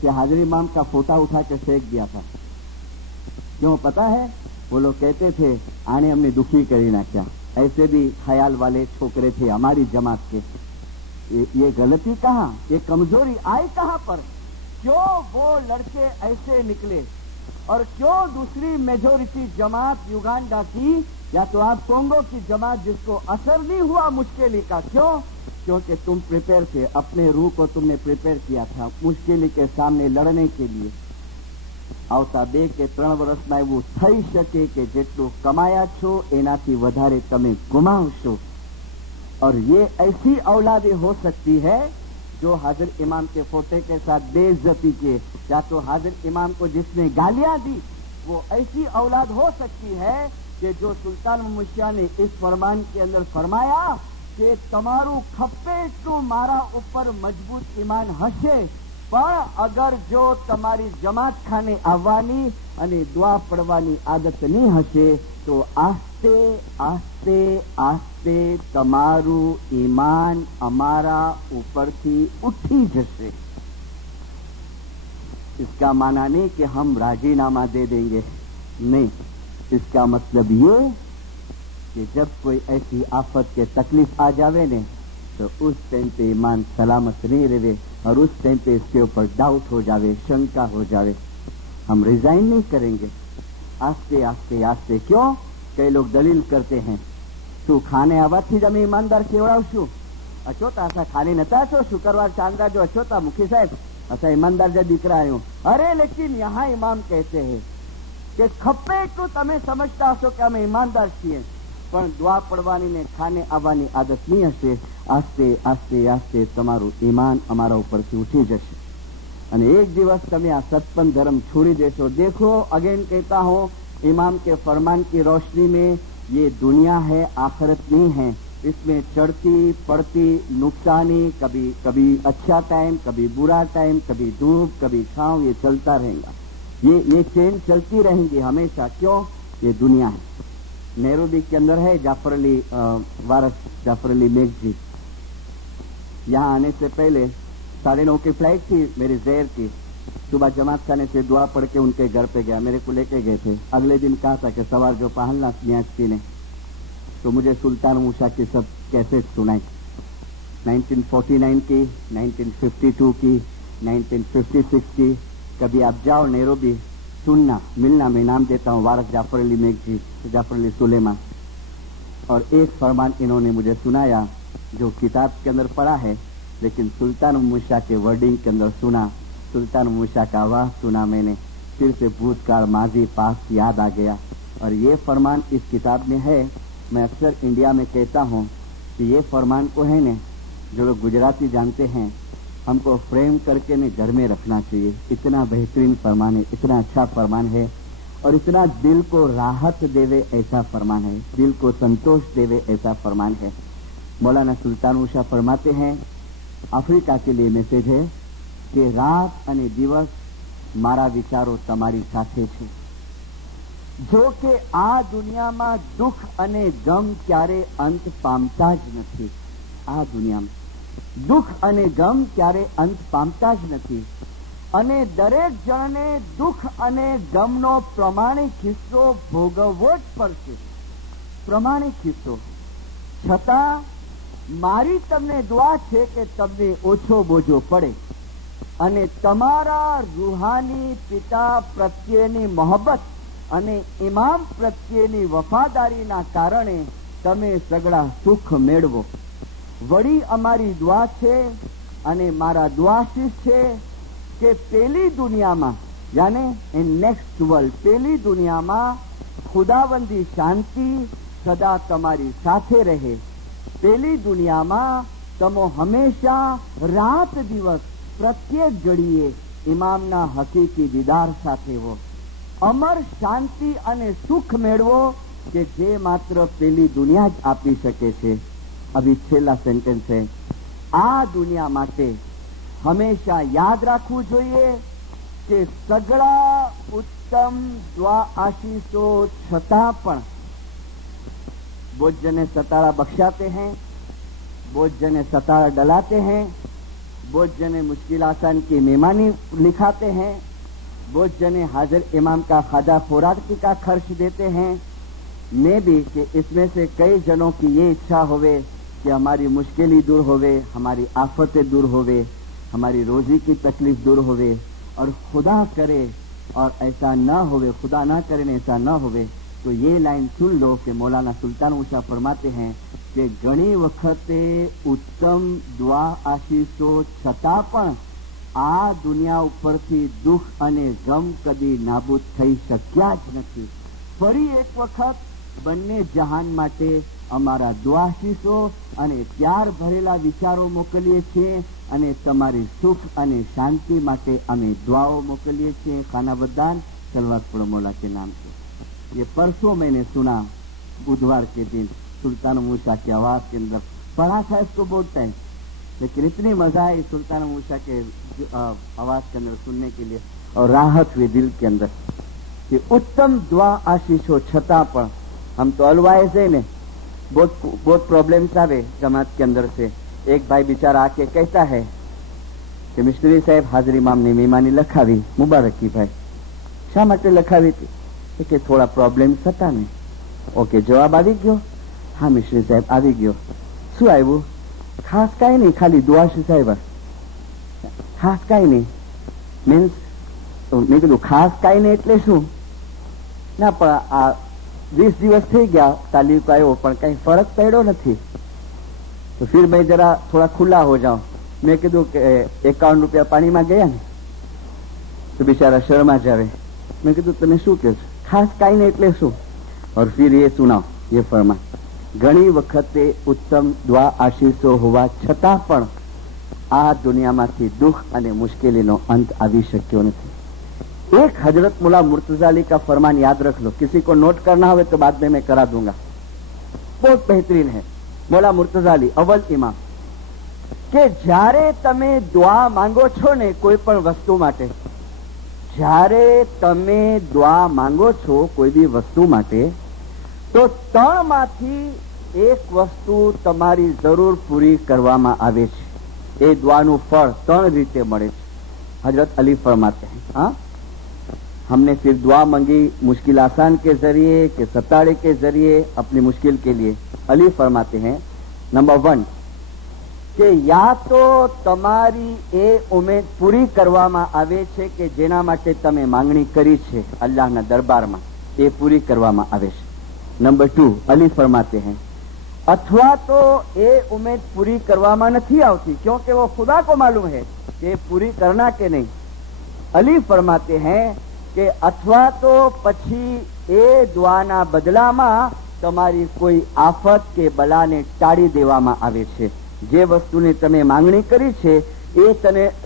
कि हाजिर इमाम का फोटा उठा के फेंक दिया था। क्यों पता है? वो लोग कहते थे आने हमने दुखी करी ना क्या। ऐसे भी ख्याल वाले छोकरे थे हमारी जमात के। ये गलती कहाँ, ये कमजोरी आई कहाँ पर? क्यों वो लड़के ऐसे निकले, और क्यों दूसरी मेजोरिटी जमात युगांडा की या तो आप कोंगो की जमात जिसको असर नहीं हुआ मुश्किली का, क्यों? क्योंकि तुम प्रिपेयर थे, अपने रूह को तुमने प्रिपेयर किया था मुश्किली के सामने लड़ने के लिए। આવતા 2 કે 3 વર્ષમાં એવું થઈ શકે કે જેટલું કમાયા છો એનાથી વધારે તમે ગુમાવશો। और ये ऐसी औलादें हो सकती है जो हाजिर इमाम के फोटे के साथ बेइज्जती के, या तो हाजिर इमाम को जिसने गालियां दी वो ऐसी औलाद हो सकती है कि जो सुल्तान मुशिया ने इस फरमान के अंदर फरमाया कि तमारू खप्पे तो मारा ऊपर मजबूत ईमान हशे, पर अगर जो तमारी जमात खाने आवવાની અને દુઆ પડવાની આદત નહીં હશે તો આસ્તે આસ્તે આસ્તે તમારું ઈમાન અમારા ઉપરથી ઉઠી જશે। इसका माना नहीं कि हम राजीनामा दे देंगे, नहीं, इसका मतलब ये कि जब कोई ऐसी आफत के तकलीफ आ जावे ने तो उस टाइम पे ईमान सलामत नहीं रहे, और उस टाइम पे इसके ऊपर डाउट हो जावे, शंका हो जावे। हम रिजाइन नहीं करेंगे, आस्ते आस्ते आस्ते। क्यों? कई लोग दलील करते हैं, तू खाने आवाથી જ અમે ઈમાનદાર કેવડાવશું, અચોતા અસા ખાલી નતા છો, શુક્રવાર ચાંદા જો અચોતા મુખી સાહેબ અસા ઈમાનદાર જે દીકરા આયો। अरे लेकिन यहाँ इमाम कहते हैं कि खप्पे तो તમે समझता हशो कि અમે ईमानदार છીએ, પણ દુઆ પડવાની ને ખાને આવવાની આદત નહીં હશે। આસ્તે આસ્તે આસ્તે તમારું ઈમાન અમારા ઉપરથી ઉઠી જશે અને એક દિવસ તમે આ સત્પન ધર્મ છોડી દેશો। देखो, अगेन कहता हूँ, इमाम के फरमान की रोशनी में ये दुनिया है, आखिरत नहीं है। इसमें चढ़ती पड़ती नुकसानी, कभी कभी अच्छा टाइम, कभी बुरा टाइम, कभी धूप, कभी छांव, ये चलता रहेगा। ये चेन चलती रहेंगी हमेशा। क्यों? ये दुनिया है। नैरोबी के अंदर है जाफर अली वारस, जाफर अली मेघजी। यहाँ आने से पहले 9:30 की फ्लाइट थी मेरी जहर की। सुबह जमात खाने से दुआ पढ़ के उनके घर पे गया, मेरे को लेके गए थे। अगले दिन कहा था कि सवार जो पहनना न्यासी ने, तो मुझे सुल्तान मूसा की सब कैसेट सुनाई, 1949 की, 1952 की, 1956 की। कभी आप जाओ नैरोबी, सुनना, मिलना, मैं नाम देता हूँ वारस जाफर अली मेघजी, जाफर अली सुलेमान। और एक फरमान इन्होंने मुझे सुनाया जो किताब के अंदर पढ़ा है, लेकिन सुल्तान मूसा के वर्डिंग के अंदर सुना, सुल्तान मूसा का आवाज सुना मैंने। फिर से भूतकाल, माजी, पास्ट याद आ गया। और ये फरमान इस किताब में है। मैं अक्सर इंडिया में कहता हूँ कि ये फरमान को है ने, जो लोग गुजराती जानते हैं, हमको फ्रेम करके ने घर में रखना चाहिए। इतना बेहतरीन फरमान है, इतना अच्छा फरमान है और इतना दिल को राहत देवे ऐसा फरमान है, दिल को संतोष देवे ऐसा फरमान है। मौलाना सुल्तान उषा फरमाते हैं, अफ्रीका के लिए मैसेज है कि रात અને દિવસ મારા વિચારો તમારી સાથે છે। જો કે આ દુનિયામાં દુઃખ અને ગમ ક્યારે અંત પામતા જ નથી। આ દુનિયામાં દુઃખ અને ગમ ક્યારે અંત પામતા જ નથી અને દરેક જણને દુઃખ અને ગમનો પ્રમાણિક હિસ્સો ભોગવવો જ પડશે, પ્રમાણિક હિસ્સો। છતાં મારી તમને દુઆ છે કે તમને ઓછો બોજો પડે અને તમારા રૂહાની પિતા પ્રત્યેની મોહબ્બત અને ઇમામ પ્રત્યેની વફાદારીના કારણે તમે સગળા સુખ મેળવો। વળી અમારી દુઆ છે અને મારા દુઆશીષ છે કે પેલી દુનિયામાં यानी इन नेक्स्ट वर्ल्ड पेली दुनिया में खुदाबंदी शांति सदा तमारी साथे रहे। पेली दुनिया में तमो हमेशा रात दिवस प्रत्येक घड़ीए इमामना हकीकी दीदार साथे हो। अमर शांति अने सुख मेळवो के जे मात्र पेली दुनिया ज आपी शके छे। अभी छेल्ला सेंटेन्स है, आ दुनिया माटे हमेशा याद राखवू जोईए के सगळा उत्तम द्वा आशीषो छतां पण बोझ जने सतारा बख्शाते हैं, बोझ जने सतारा डलाते हैं, बोझ जने मुश्किल आसान की मेहमानी लिखाते हैं, बोझ जने हाजिर इमाम का खाजा खुराक का खर्च देते हैं। मैं भी कि इसमें से कई जनों की ये इच्छा होवे कि हमारी मुश्किलें दूर होवे, हमारी आफतें दूर होवे, हमारी रोजी की तकलीफ दूर होवे, और खुदा करे और ऐसा न होवे, खुदा ना करे ऐसा न होवे। तो ये लाइन सुन लो कि मौलाना सुल्तान उषा फरमाते हैं कि घणी वखते उत्तम दुआ आशीषो छतां पण आ दुनिया उपरथी दुख अने गम कदी नाबूद थई शक्या ज नथी। फरी एक वखत बन्ने जहान माटे अमारा दुआशीषो अने प्यार भरेला विचारो मोकलीए छीए अने तमारी सुख अने शांति माटे अमे दुआओ मोकलीए छीए। खाना बदान सलवासपुर मौला के नाम से। ये परसों मैंने सुना, बुधवार के दिन सुल्तान मूसा की आवाज के अंदर पढ़ा था, इसको बोलता है, लेकिन इतनी मजा आई सुल्तान मूसा के आवाज के अंदर सुनने के लिए और राहत हुई दिल के अंदर कि उत्तम दुआ आशीषो छता पर हम तो अलवाए से ने बहुत प्रॉब्लम्स आवे जमात के अंदर से। एक भाई बेचारा आके कहता है कि मिस्त्री साहेब हाजिर इमाम ने मेहमानी लखावी, मुबारक की भाई शा माटे लखावी थी कि थोड़ा प्रॉब्लम्स हता ने। ओके, जवाब आवी गयो? हाँ मिस्त्री साहेब आवी गयो। शुं आव्युं? खास काई नहीं, खाली दुआशी साहेब। खास काई नहीं मीन्स मैं कीधुं खास काई नहीं एटले शुं? ना पण आ 20 दिवस थई गया तालीक आव्यो पण कई फर्क पड्यो नथी। तो फिर मैं जरा थोड़ा खुला हो जाऊं। मैं कीधुं के 51 रुपया पानी में गया ने तो बेचारा शर्मा जावे। मैं कीधुं तने शुं कहो? खास काई नहीं एटले शुं? और फिर ये सुनाओ, ये फरमा घणी वखते उत्तम दुआ आशीषो होवा छतां पण आ दुनियामांथी दुख अने मुश्केलीनो अंत आवी शक्यो नथी। एक हजरत मुला मुर्तजा अली का फरमान याद रख लो, किसी को नोट करना हो तो बाद में मैं करा दूंगा, बहुत बेहतरीन है। मुला मुर्तजा अली अव्वल इमाम के जारे तमे दुआ मांगो छो ने कोई पण वस्तु माटे, जारे तमे दुआ मांगो छो कोई भी वस्तु माटे तो त्रण मांथी एक वस्तु तमारी जरूर पूरी करवामां आवे छे। ए दुआनुं फळ त्रण रीते मळे छे। हजरत अली फरमाते हैं, हाँ हमने फिर दुआ मांगी मुश्किल आसान के जरिए के सताड़े के जरिए अपनी मुश्किल के लिए। अली फरमाते हैं नंबर 1 के या तो तमारी ए उम्मीद पूरी करवामां आवे छे के जेना माटे तमे मांगणी करी छे अल्लाहना दरबारमां ए पूरी करवामां आवे छे। नंबर 2 अली फरमाते हैं अथवा तो ए उम्मीद पूरी करवामां नथी आवती क्योंकि वो खुदा को मालूम है कि पूरी करना के नहीं। अली फरमाते हैं કે અથવા તો પછી એ દુઆના બદલામાં તમારી કોઈ આફત કે બલાને ટાળી દેવામાં આવે છે. જે વસ્તુની તમે માંગણી કરી છે એ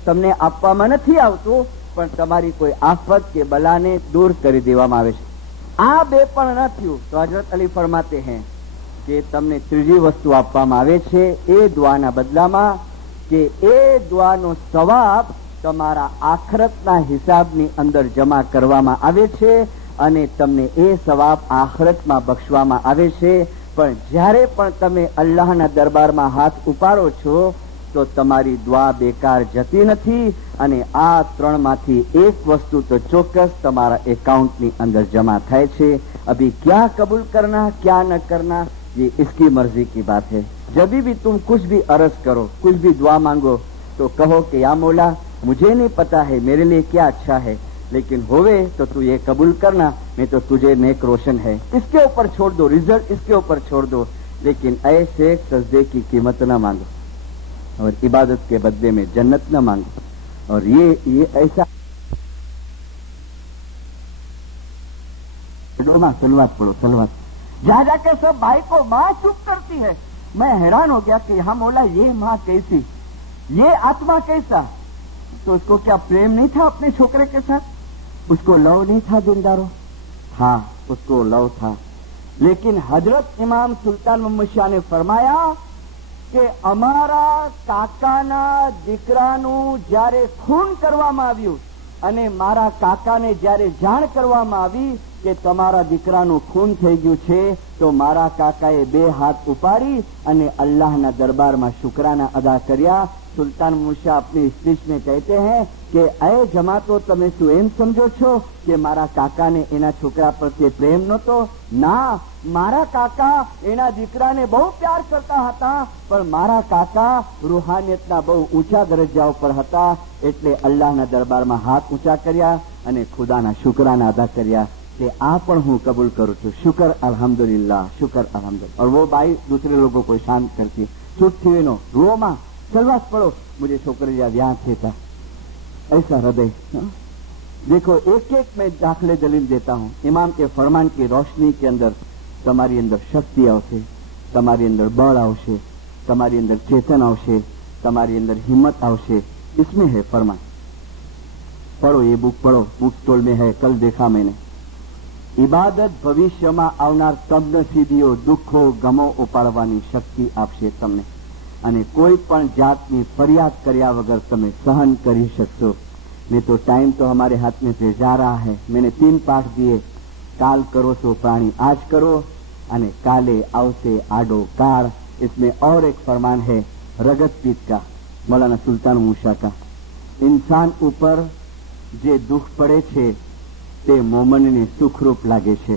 તમને આપવામાં નથી આવતું, પણ તમારી કોઈ આફત કે બલાને દૂર કરી દેવામાં આવે છે. આ બે પણ ન થયું તો હજરત અલી ફરમાતે હૈ કે તમને ત્રીજી વસ્તુ આપવામાં આવે છે એ દુઆના બદલામાં, કે એ દુઆનો સવાબ તમારા આખરતના હિસાબની અંદર જમા કરવામાં આવે છે અને તમને એ સવાબ આખરતમાં બક્ષવામાં આવે છે. પણ જ્યારે પણ તમે અલ્લાહના દરબારમાં હાથ ઉપાડો છો તો તમારી દુઆ બેકાર જતી નથી, અને આ ત્રણમાંથી એક વસ્તુ તો ચોક્કસ તમારા એકાઉન્ટની અંદર જમા થાય છે. અભી ક્યાં કબૂલ કરના ક્યાં ન કરના ये इसकी मर्जी की बात है. जब भी तुम कुछ भी अर्ज करो, कुछ भी दुआ मांगो, तो कहो कि या मौला मुझे नहीं पता है मेरे लिए क्या अच्छा है, लेकिन होवे तो तू ये कबूल करना, नहीं तो तुझे नेक रोशन है. इसके ऊपर छोड़ दो, रिजल्ट इसके ऊपर छोड़ दो, लेकिन ऐसे सजदे की कीमत न मांगो और इबादत के बदले में जन्नत न मांगो. और ये ऐसा सलवात पढ़ो, सलवात. जहां जाके सब भाई को माँ चुप करती है. मैं हैरान हो गया कि हाँ मौला ये माँ कैसी, ये आत्मा कैसा. तो उसको क्या प्रेम नहीं था अपने छोकरे के साथ? उसको लव नहीं था दीनदारों? हाँ, उसको लव था. लेकिन हजरत इमाम सुल्तान मोहम्मद शाह ने फरमाया કે અમારા કાકાના દીકરાનું જ્યારે ખૂન કરવામાં આવ્યું અને મારા કાકાને જ્યારે જાણ કરવામાં આવી કે તમારા દીકરાનું ખૂન થઈ ગયું છે, તો મારા કાકાએ બે હાથ ઉપાડી અને અલ્લાહના દરબારમાં શુક્રાના અદા કર્યા. સુલતાન મુશા अपनी स्पीच में कहते हैं કે એ જમાતો તમે શું એમ સમજો છો કે મારા કાકાને એના છોકરા પ્રત્યે પ્રેમ નહોતો? ના, મારા કાકા એના દીકરાને બહુ પ્યાર કરતા હતા, પણ મારા કાકા રૂહાનિયતના બહુ ઊંચા દરજ્જા ઉપર હતા, એટલે અલ્લાહના દરબારમાં હાથ ઊંચા કર્યા અને ખુદાના શુક્રાના અદા કર્યા कि आप पण हूँ कबूल करूँ छू. शुक्र अल्हम्दुलिल्लाह, शुक्र अल्हम्दुलिल्लाह. और वो बाई दूसरे लोगों को शांत करती है. चुप थी वेनो रो मां, सलवास पढ़ो, मुझे छोकरे जा व्याह थे था. ऐसा हृदय. देखो एक एक मैं दाखले दलील देता हूँ. इमाम के फरमान की रोशनी के अंदर તમારી અંદર શક્તિ આવશે, તમારી અંદર બળ આવશે, તમારી અંદર ચેતન આવશે, તમારી અંદર हिम्मत આવશે. इसमें है फरमान. पढ़ो ये बुक, पढ़ो, बुक स्टॉल में है, कल देखा मैंने. इबादत भविष्यમાં આવનાર તબનસીબીઓ, દુઃખો, ગમો ઉપાડવાની શક્તિ આપશે તમને, અને કોઈ પણ જાતની ફરિયાદ કર્યા વગર તમે સહન કરી શકશો. नहीं तो टाइम तो हमारे हाथ में से जा रहा है. मैंने 3 पाठ दिए. काल करो सो प्राणी आज करो, અને કાલે આવશે આડો કાર. इसमें और एक फरमान है रगत पीत का, मौलाना सुल्तान मूसा का. इंसान ऊपर जे दुख पड़े छे ते मोमन ने सुखरूप लागे छे.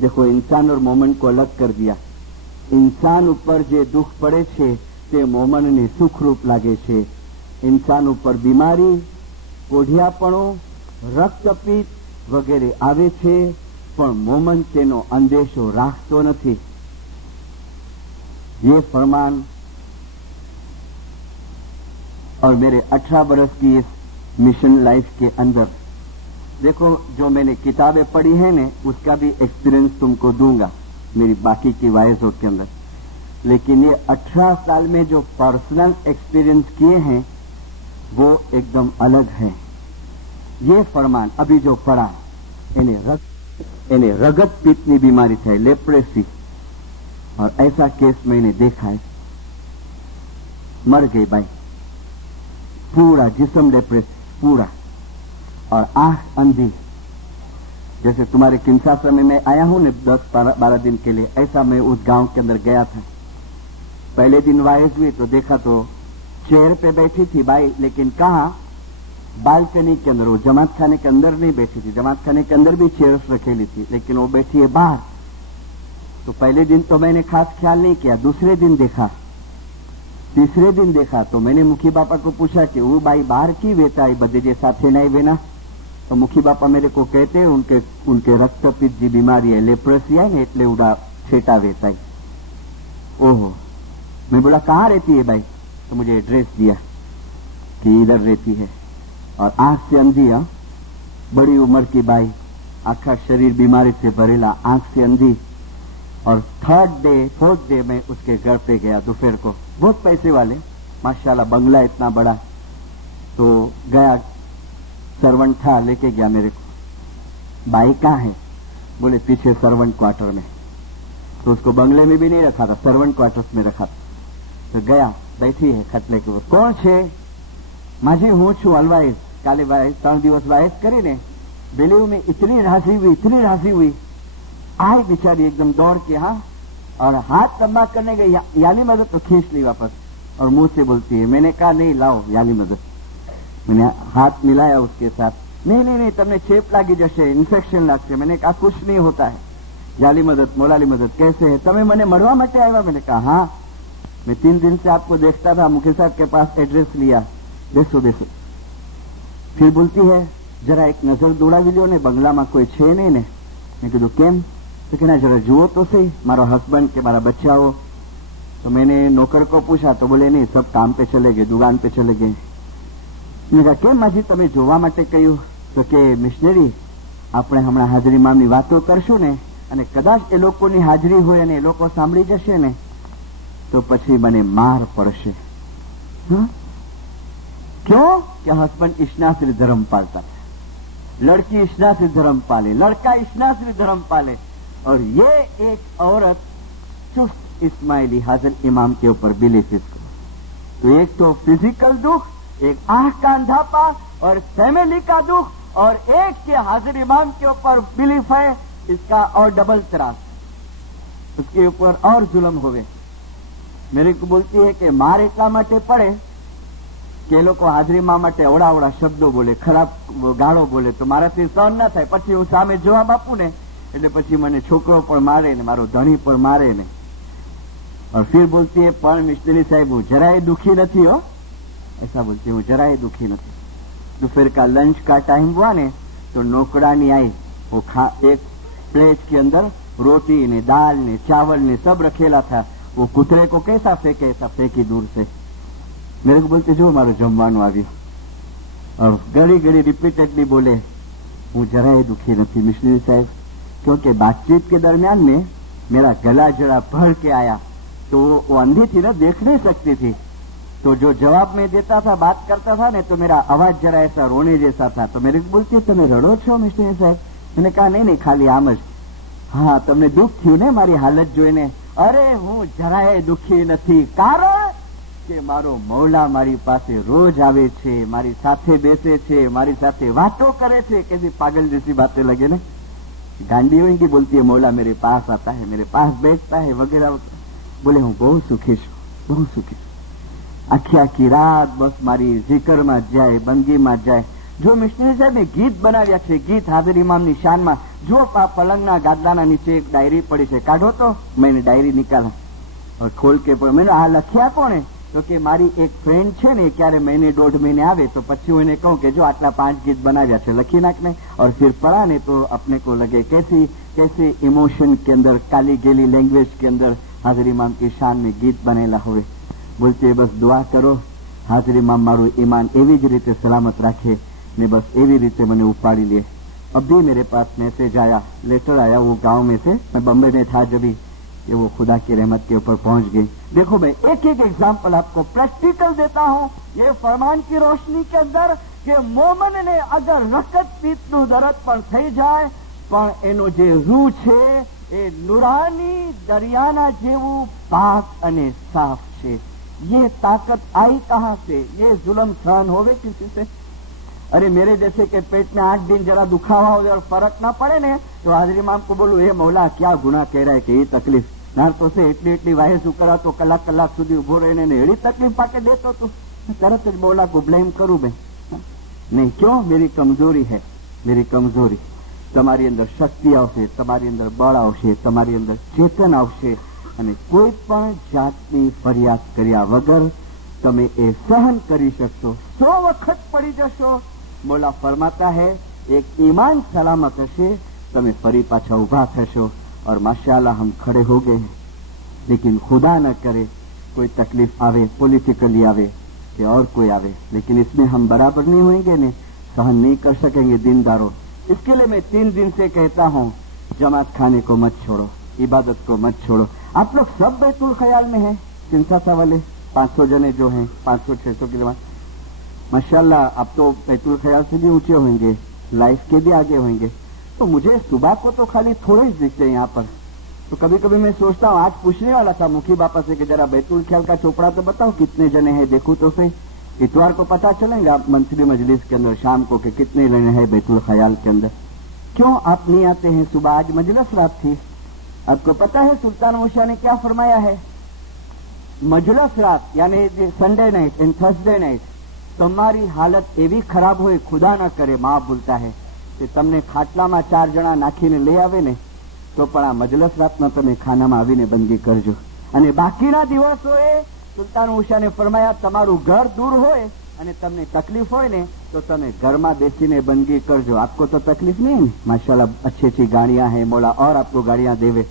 देखो इंसान और मोमन को अलग कर दिया. इंसान ऊपर जे दुख पड़े छे ते मोमन ने सुखरूप लागे छे. इंसान ऊपर बीमारी, कोढ़ियापणो, रक्तपीत वगैरह आवे छे, पण मोमन तेनो अंदेशो राखतो नहीं. ये फरमान और मेरे 18 बरस की इस मिशन लाइफ के अंदर देखो जो मैंने किताबें पढ़ी है ने उसका भी एक्सपीरियंस तुमको दूंगा मेरी बाकी की वायसों के अंदर. लेकिन ये 18 साल में जो पर्सनल एक्सपीरियंस किए हैं वो एकदम अलग है. ये फरमान अभी जो पढ़ा इन्हें रगत पीतनी बीमारी थी, लेप्रेसी, और ऐसा केस मैंने देखा है. मर गई बाई, पूरा जिस्म लेप्रेसी पूरा, और आंख अंधी. जैसे तुम्हारे किंसासर में मैं आया हूं ने 10-12 दिन के लिए, ऐसा मैं उस गांव के अंदर गया था. पहले दिन वायस हुई तो देखा तो चेयर पे बैठी थी बाई, लेकिन कहाँ बालकनी के अंदर. वो जमात खाने के अंदर नहीं बैठी थी, जमात खाने के अंदर भी चेयर्स रखेली थी, लेकिन वो बैठी है बाहर. तो पहले दिन तो मैंने खास ख्याल नहीं किया. दूसरे दिन देखा, तीसरे दिन देखा तो मैंने मुखी बापा को पूछा कि वो बाई बाहर की वेता है बदे जे साथे नहीं वेना. तो मुखी बापा मेरे को कहते हैं उनके रक्तपित जी बीमारी है, लेप्रेसी है, એટલે उड़ा छेटा वेता है. ओहो. मैं बोला कहाँ रहती है भाई? तो मुझे एड्रेस दिया कि इधर रहती है, और आंख से अंधी है, बड़ी उम्र की बाई, आखा शरीर बीमारी से भरेला, आंख से अंधी। और फोर्थ डे में उसके घर पे गया दोपहर को। बहुत पैसे वाले, माशाल्लाह, बंगला इतना बड़ा। तो गया, सर्वेंट था, लेके गया मेरे को। बाई कहाँ है? बोले पीछे सर्वेंट क्वार्टर में। तो उसको बंगले में भी नहीं रखा था, सर्वेंट क्वार्टर्स में रखा था। तो गया, बैठी है खटले के ऊपर। कौन छे? माझी हूं छू हलवाईस। काले 3 દિવસ વાયસ કરીને बिलीव में इतनी राजी हुई, आई बेचारी एकदम दौड़ के, हाँ, और हाथ लंबा करने गई, याली मदद तो खींच ली वापस, और मुंह से बोलती है। मैंने कहा नहीं, लाओ याली मदद। मैंने हाथ मिलाया उसके साथ। नहीं, तमने चेप लागी जशे, इन्फेक्शन लागशे। मैंने कहा कुछ नहीं होता है। याली मदद, मोलाली मदद, कैसे है? तमे मने मरवा माटे आया? मैंने कहा हाँ, मैं 3 दिन से आपको देखता था, मुखी साहब के पास एड्रेस लिया, बेसो। फिर बोलती है, जरा एक नजर दौड़ावी लो ने, बंगला में कोई छे नहीं ने। मैं कीधुं केम? तो कहना जरा जुओ तो सही, मारा हस्बैंड के मारा बच्चा हो। तो मैंने नौकर को पूछा, तो बोले नहीं, सब काम पे चले गए, दुकान पे चले गए। मैंने कहा केम माजी तमे जोवा माटे कह्युं? तो के मिशनरी, આપણે હમણાં હાજરીમાંની વાતો કરશું ને, અને કદાચ એ લોકોની હાજરી હોય અને એ લોકો સાંભળી જશે ને, તો પછી મને માર પડશે। क्यों? कि हस्बैंड इश्नाश्री धर्म पालता है, लड़की इश्नाश्री धर्म पाले, लड़का इश्नाश्री धर्म पाले, और ये एक औरत चुस्त इस्माइली हाजिर इमाम के ऊपर बिलीफ इसको। तो एक तो फिजिकल दुख, एक आंख का अंधापा और फैमिली का दुख, और एक के हाजिर इमाम के ऊपर बिलीफ है, इसका और डबल त्रास, उसके ऊपर और जुल्म होवे। मेरे को बोलती है कि मार એટલા માટે પડે કે એ લોકો હાજરીમાં માટે અવળા શબ્દો બોલે, ખરાબ ગાળો બોલે, તો મારાથી સહન ના થાય। પછી હું સામે જવાબ આપું ને, એટલે પછી મને છોકરો પણ મારે ને, મારો ધણી પણ મારે ને। और फिर बोलती है, पण मिस्त्री साहब હું જરાય दुखी નથી हो, ऐसा बोलती है, હું જરાય दुखी નથી। दोपहर का लंच का टाइम हुआ ने, तो नौकरानी आई, वो एक प्लेट के अंदर रोटी ने, दाल ने, चावल ने सब रखेला था। वो कुतरे को कैसा फेंके, ऐसा फेंकी दूर से। मेरे को बोलते जो मारो जमवानु आव्યું, और घड़ी रिपीटेडली बोले, हूँ जराय दुखी नहीं मिशनरी साहब, क्योंकि बातचीत के दरमियान में मेरा गला जरा भर के आया, तो वो अंधी थी ना, देख नहीं सकती थी। तो जो जवाब में देता था, बात करता था ने, तो मेरा आवाज जरा ऐसा रोने जैसा था। तो मेरे को बोलती है, તમે રડો છો મિસ્ટર સાહેબ? मैंने कहा नहीं, खाली आम જ। हाँ, તમને દુઃખ થયું ને મારી હાલત જોઈને? અરે હું જરાય દુઃખી નથી, કારણ કે મારો મૌલા મારી પાસે રોજ આવે છે, મારી સાથે બેસે છે, મારી સાથે વાતો કરે છે। कैसी पागल जैसी बातें लगे ना, गांडी हुई की बोलती है, मौला मेरे पास आता है, मेरे पास बैठता है वगैरह। बोले हूँ बहुत सुखी છું, बहुत सुखी। आखी रात बस मारी जिकर में जाए, बंगी में जाए। जो मिशनरी साहब ने गीत बनाव्या छे, गीत हाजिर इमाम ની શાનમાં, જો પલંગના ગાદલાના નીચે એક ડાયરી પડી છે, કાઢો તો। मैंने डायरी निकाला और खोल के पढ़। मैंने આ લખ્યા કોણે? તો કે મારી એક ફ્રેન્ડ છે ને, ક્યારે મહિને 1.5 મહિને આવે, तो પછી હું એને કહું કે જો આટલા 5 ગીત બનાવ્યા છે, લખી નાખને। और फिर पढ़ा ने तो अपने को लगे कैसे इमोशन के अंदर, काली गेली लैंग्वेज के अंदर हाजिर इमाम की शान में गीत बनेला हुए। बोलते बस दुआ करो हाजिर इमाम मारू ईमान एवी ज रीते सलामत राखे ने, बस एवी रीते मैंने उपाड़ी लिए। अब भी मेरे पास मैसेज आया, लेटर आया, वो गांव में से, मैं बम्बे में था जब भी, ये वो खुदा की रहमत के ऊपर पहुंच गई। देखो मैं एक एग्जाम्पल आपको प्रैक्टिकल देता हूं, ये फरमान की रोशनी के अंदर, कि मोमन ने अगर रकत पीतનું દરદ પણ થઈ જાય, પણ એનો જે રૂહ છે એ નુરાની દરિયાના જેવું પાક અને સાફ છે। ये ताकत आई कहां से? ये जुल्म सहन होवे किसी से? अरे मेरे जैसे के पेट में 8 दिन जरा दुखावा हो और फर्क ना पड़े ने, तो हाजिर इमाम को बोलूं, हे मौला क्या गुनाह कह रहा है कि ये तकलीफ ना, तो से એટલી વાહે શું કરા, તો કલાક સુધી ઉભો રહીને ને એડી તકલીફ પાકે દેતો, तो तरत જ मौला को ब्लेम करूं मैं? नहीं, क्यों? मेरी कमजोरी है, मेरी कमजोरी। તમારી અંદર શક્તિ આવશે, તમારી અંદર બળ આવશે, તમારી અંદર ચેતન આવશે, અને કોઈ પણ જાતની ફરિયાદ કર્યા વગર તમે એ સહન કરી શકશો। 100 વખત પડી જશો, મોલા ફરમાતા है एक ईमान सलामत હશે, તમે ફરી પાછા ઉભા થશો। और माशाअल्लाह हम खड़े हो गए हैं। लेकिन खुदा न करे कोई तकलीफ आवे, पॉलिटिकली आवे कि और कोई आवे, लेकिन इसमें हम बराबर नहीं होंगे ने, सहन नहीं कर सकेंगे। दीनदारों इसके लिए मैं 3 दिन से कहता हूं, जमात खाने को मत छोड़ो, इबादत को मत छोड़ो। आप लोग सब बैतुल ख्याल में हैं, सिंसासा वाले 500 जने जो हैं, 500-600 किलोमीटर, माशाल्लाह आप तो बैतुल ख्याल से भी ऊंचे होंगे, लाइफ के भी आगे होंगे। तो मुझे सुबह को तो खाली थोड़े ही दिखते हैं यहाँ पर। तो कभी कभी मैं सोचता हूँ, आज पूछने वाला था मुखी बापा से कि जरा बैतुल ख्याल का चोपड़ा तो बताओ कितने जने हैं, देखूं तो सही। इतवार को पता चलेगा मंथली मजलिस के अंदर शाम को कि कितने जने हैं बैतुल ख्याल के अंदर। क्यों आप नहीं आते हैं सुबह? आज मजलिस रात थी। आपको पता है सुल्तान मूसा ने क्या फरमाया है? मजलिस रात यानी Sunday night and Thursday night તમારી હાલત એવી ખરાબ હોય, ખુદા ના કરે, મા બોલતા હે કે તમને ખાટલામાં 4 જણા નાખીને લઈ આવે ને તો પણ આ મજલસ રાતમાં તમે ખાનામાં આવીને બંદગી કરજો. અને બાકીના દિવસોએ સુલતાન મૂસાને ફરમાયા તમારું ઘર દૂર હોય અને તમને તકલીફ હોય ને તો તમે ઘરમાં બેસીને બંદગી કરજો. आपको तो तकलीफ नहीं है, माशाल्लाह अच्छी अच्छी गाड़ियां हैं, मौला और आपको गाड़ियां देवे.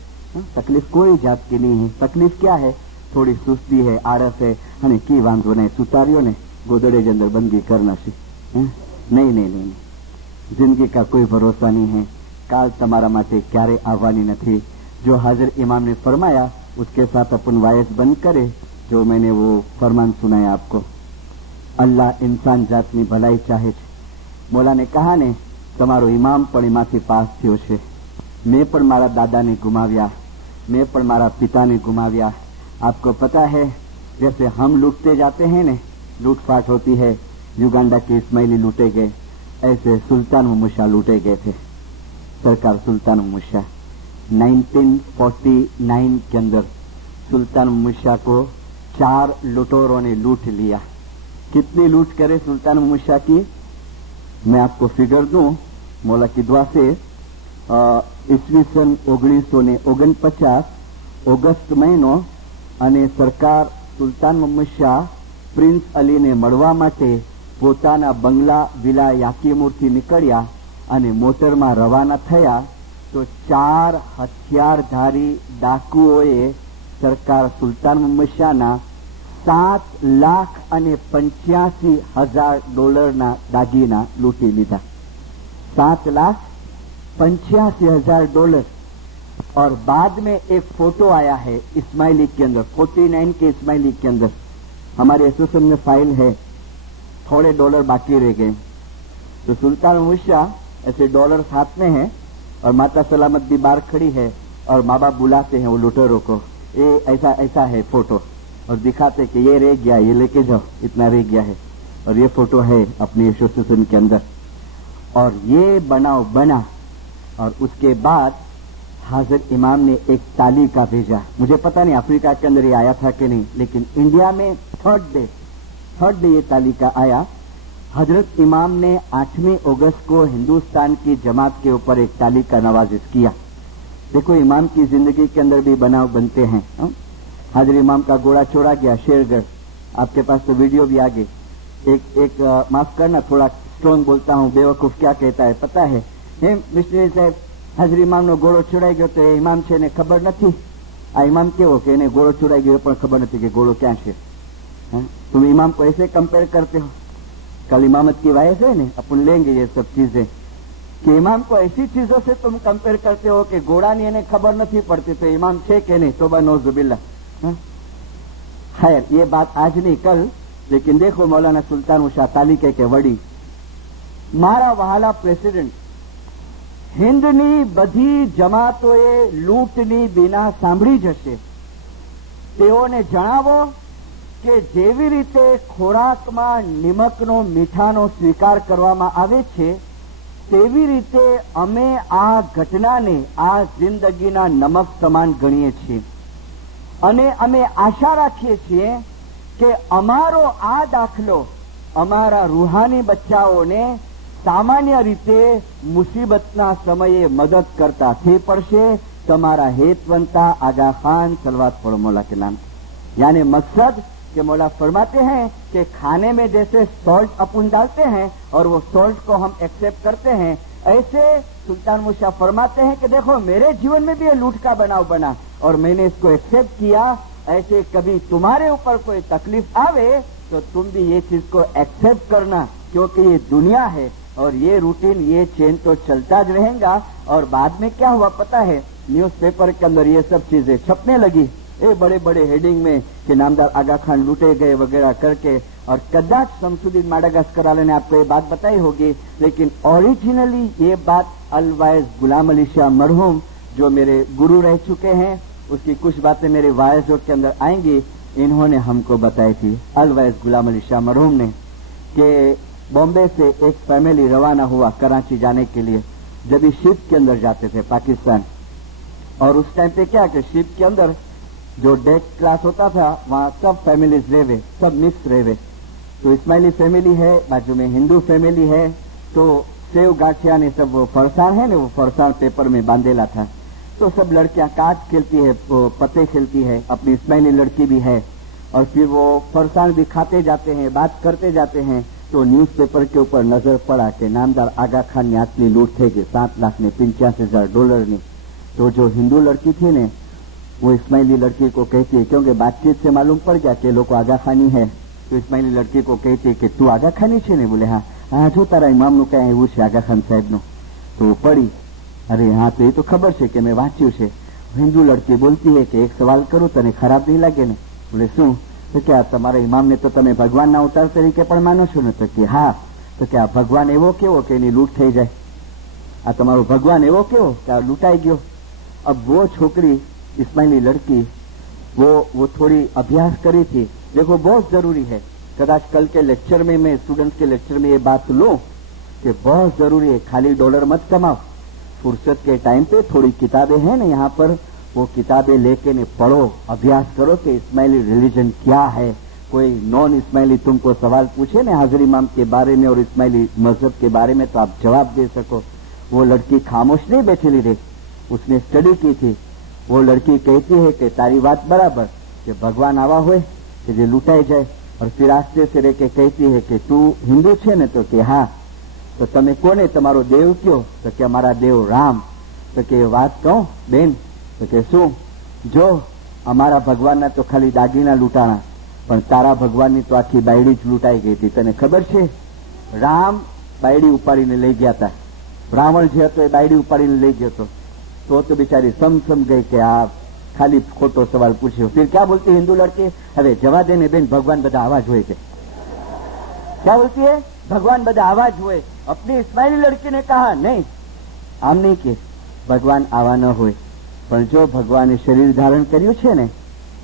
तकलीफ कोई जात की नहीं है. तकलीफ क्या है? थोड़ी सुस्ती है, आड़स है અને की વાંધો નહીં, સુતાર્યો ને गोदड़े के अंदर बंदगी करना सी. नहीं नहीं नहीं, जिंदगी का कोई भरोसा नहीं है. काल तमारा माटे क्यारे आवानी नहीं. जो हाजिर इमाम ने फरमाया उसके साथ अपन वायस बंद करे. जो मैंने वो फरमान सुनाया आपको, अल्लाह इंसान जात ની ભલાઈ ચાહે છે. મોલા ને કહા ને તમારો ઇમામ પણ એમાંથી પાસ થયો છે. मैं પણ મારા દાદાને ગુમાવ્યા, मैं પણ મારા પિતાને ગુમાવ્યા. आपको पता है जैसे हम लूटते जाते हैं ने, लूटपाट होती है, युगांडा के इस्माइली लूटे गए, ऐसे सुल्तान मूसा लूटे गए थे. सरकार सुल्तान मूसा 1949 के अंदर सुल्तान मूसा को 4 लुटेरों ने लूट लिया. कितनी लूट करे सुल्तान मूसा की, मैं आपको फिगर दूं. मौला की दुआ से ईस्वी सन 1949 ઓગસ્ટ મહિનો અને સરકાર સુલ્તાન મૂસા પ્રિન્સ અલીને મળવા માટે પોતાના બંગલા વિલા યાકીમુરથી નીકળ્યા અને મોટરમાં રવાના થયા તો 4 હથિયારધારી ડાકુઓએ સરકાર સુલ્તાન મૂસાના $7,85,000 દાગીના લૂંટી લીધા. $7,85,000. और बाद में एक फोटो आया है इस्माइली के अंदर, 49 के इस्माइली के अंदर. हमारे एसोसिएशन में फाइल है, थोड़े डॉलर बाकी रह गए. तो सुल्तान मूसा ऐसे डॉलर हाथ में है और माता सलामत भी बाहर खड़ी है और माँ बाप बुलाते हैं वो लुटेरों को, ये ऐसा ऐसा है फोटो, और दिखाते कि ये रह गया, ये लेके जाओ, इतना रह गया है. और ये फोटो है अपनी एसोसिएशन के अंदर. और ये बनाव बना और उसके बाद हाजिर इमाम ने एक तालिका भेजा. मुझे पता नहीं अफ्रीका के अंदर ये आया था कि नहीं, लेकिन इंडिया में थर्ड डे ये तालिका आया. हजरत इमाम ने 8वीं अगस्त को हिंदुस्तान की जमात के ऊपर एक तालिका नवाजिश किया. देखो इमाम की जिंदगी के अंदर भी बनाव बनते हैं. हाजिर इमाम का घोड़ा छोड़ा गया शेरगढ़. आपके पास तो वीडियो भी आ गई. एक माफ करना थोड़ा स्ट्रॉन्ग बोलता हूँ, बेवकूफ क्या कहता है पता है? मिस्टर साहब हाजिर इमामનો ઘોડો છોડાઈ ગયો તો એ ઇમામ છે એને ખબર નથી. આ ઇમામ કેવો કે એને ઘોડો છોડાઈ ગયો પણ ખબર નથી कि घोड़ो क्या है. तुम इमाम को ऐसे कंपेयर करते हो. कल इमामत की वायस है ना, अपन लेंगे ये सब चीजें कि इमाम को ऐसी चीजों से तुम कंपेयर करते हो कि घोड़ा नहीं इन्हें खबर नहीं पड़ती तो इमाम है कि नहीं. तोबा नौजुबिल्ला. खैर ये बात आज नहीं कल. लेकिन देखो मौलाना सुल्तान मूसा तालिके के वड़ी, मारा वहाला प्रेसिडेंट, હિન્દની બધી જમાતોએ લૂંટની વિના સાંભળી જશે. તેઓને જણાવો કે જેવી રીતે ખોરાકમાં નિમકનો મીઠાનો સ્વીકાર કરવામાં આવે છે તેવી રીતે અમે આ ઘટનાને આ જિંદગીના નમક સમાન ગણીએ છીએ. અને અમે આશા રાખીએ છીએ કે અમારો આ દાખલો અમારા રૂહાની બચ્ચાઓને सामान्य रीते मुसीबतना समये मदद करता थे पड़शे. तमारा हेतवंता आगा खान सलवात पढ़ो मौला के नाम. यानी मकसद कि मौला फरमाते हैं कि खाने में जैसे सॉल्ट अपन डालते हैं और वो सॉल्ट को हम एक्सेप्ट करते हैं, ऐसे सुल्तान मूसा फरमाते हैं कि देखो मेरे जीवन में भी ये लूट का बनाव बना और मैंने इसको एक्सेप्ट किया. ऐसे कभी तुम्हारे ऊपर कोई तकलीफ आवे तो तुम भी ये चीज को एक्सेप्ट करना, क्योंकि ये दुनिया है. اور یہ روٹین یہ چین تو چلتا ج رہے گا. اور بعد میں کیا ہوا پتا ہے, نیوز پیپر کے اندر یہ سب چیزیں چھپنے لگی, بڑے بڑے ہیڈنگ میں کہ نامدار آگا خان لوٹے گئے وغیرہ کر کے. اور کداچ شمسالدین ماڈاگاسکر والے نے آپ کو یہ بات بتائی ہوگی, لیکن اوریجنلی یہ بات الوائز غلام علی شاہ مرحوم جو میرے گرو رہ چکے ہیں, اس کی کچھ باتیں میرے وائزوں کے اندر آئیں گی, انہوں نے ہم کو بتائی تھی. الوائز غلام علی شاہ مرحوم نے کہ بامبے سے ایک فیملی روانہ ہوا کراچی جانے کے لیے. جب یہ شپ کے اندر جاتے تھے پاکستان, اور اس ٹائم پہ کیا کہ شپ کے اندر جو ڈیک کلاس ہوتا تھا وہاں سب فیملیز رہے ہوئے, سب مکس رہے ہوئے. تو اسماعیلی فیملی ہے, بازو میں ہندو فیملی ہے, تو سیو گاٹھیا نے سب وہ فرسان ہے نا, وہ فرسان پیپر میں باندھیلا تھا. تو سب لڑکیاں کاٹ کھیلتی ہے, پتے کھیلتی ہے, اپنی اسماعیلی لڑکی بھی ہے, اور پھر وہ فرسان بھی کھاتے جاتے ہیں, بات کرتے جاتے ہیں. تو نیوز پیپر کے اوپر نظر پڑا کہ نامدار آگا خان نے اصلی لوٹ تھے کہ 7 لاکھ نے $85,000 نے. تو جو ہندو لڑکی تھی نے وہ اسماعیلی لڑکی کو کہتی ہے, کیونکہ بات چیت سے معلوم پڑ گیا کہ لوگ آگا خانی ہے, تو اسماعیلی لڑکی کو کہتی ہے کہ تو آگا خانی છે ને. બોલે હા જો તારા ઇમામનું કઈ એવું છે આગા ખાન સાહેબનું. તો પડી, અરે હા તો એ તો ખબર છે કે મેં વાંચ્યું છે. હિન્દુ લડકી બોલતી है કે એક સવાલ કરું તને ખરાબ નહીં લાગે ને. બોલે શું? તો કે આ તમારા ઇમામને તો તમે ભગવાનના અવતાર તરીકે પણ માનો છો ને? તો કે હા. તો કે આ ભગવાન એવો કેવો કે એની લૂંટ થઈ જાય? આ તમારો ભગવાન એવો કેવો કે આ લૂંટાઈ ગયો? अब वो छोकरी इस्माइली लड़की वो थोड़ी अभ्यास करी थी. देखो बहुत जरूरी है, कदाच कल के लेक्चर में मैं स्टूडेंट्स के लेक्चर में ये बात लूं कि बहुत जरूरी है, खाली डॉलर मत कमाओ. फुर्सत के टाइम पे थोड़ी किताबें हैं ना यहाँ पर, वो किताबें लेके ने पढ़ो, अभ्यास करो कि इस्माइली रिलीजन क्या है. कोई नॉन इस्माइली तुमको सवाल पूछे ना हाजिर इमाम के बारे में और इस्माइली मजहब के बारे में, तो आप जवाब दे सको. वो लड़की खामोश नहीं बैठेली रही, उसने स्टडी की थी. वो लड़की कहती है कि तारी बात बराबर कि भगवान आवा हुए कि जे लूटाई जाए. और फिर आस्ते से रह के कहती है कि तू हिंदू छे ने? तो कि हाँ. तो तमे कोने तमारो देव क्यों? तो कि हमारा देव राम. तो कि बात कहूं बेन? तो कि शू? जो અમારા ભગવાનના તો ખાલી દાગીના લૂંટાણા, પણ તારા ભગવાનની તો આખી બાયડી જ લૂંટાઈ ગઈ હતી. તને ખબર છે? રામ બાયડી ઉપાડીને લઈ ગયા હતા, રાવણ જે હતો એ બાયડી ઉપાડીને લઈ ગયો હતો. तो बेचारी समसम गई कि आप खाली खोटो सवाल पूछो. फिर क्या बोलती है हिंदू लड़की? अरे जवा देने बेन, भगवान बदा आवा जोए छे. क्या बोलती है? भगवान बदा आवा जोए. अपनी इस्माइली लड़की ने कहा नहीं, आम नहीं के भगवान आवा न होय, पण जो भगवाने शरीर धारण कर्યું છે ને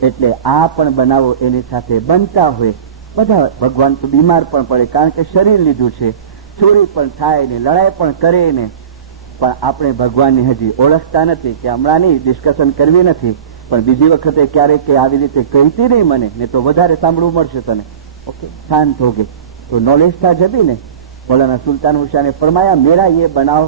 એટલે આ પણ બનાવો એની સાથે બનતા હોય. બધા ભગવાન તો બીમાર પણ પડે કારણ કે શરીર લીધું છે, ચોરી પણ થાય ને લડાઈ પણ કરે ને, પણ આપણે ભગવાનને હજી ઓળખતા નથી. કે હમણાંની ડિસ્કશન કરવી નથી, પણ બીજી વખતે ક્યારેક કે આવી રીતે કહેતી નહીં મને, ને તો વધારે સાંભળવું મળશે તને. ઓકે, શાંત હો ગઈ તો नॉलेज था जभी ने. मौलाना सुल्तान हुसैन ने फरमाया मेरा ये बनाव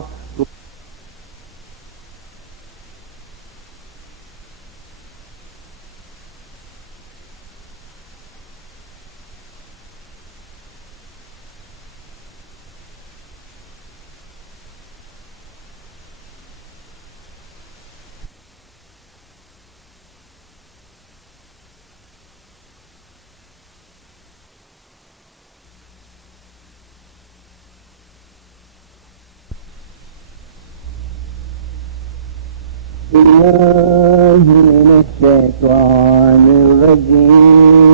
بالله من الشيطان الرجيم.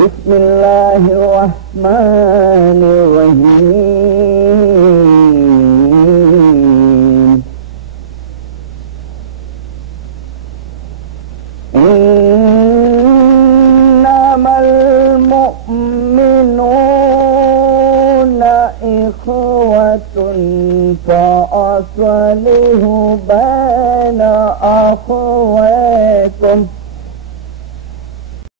بسم الله الرحمن الرحيم. إنما المؤمنون إخوة فأصلحوا بين أخويكم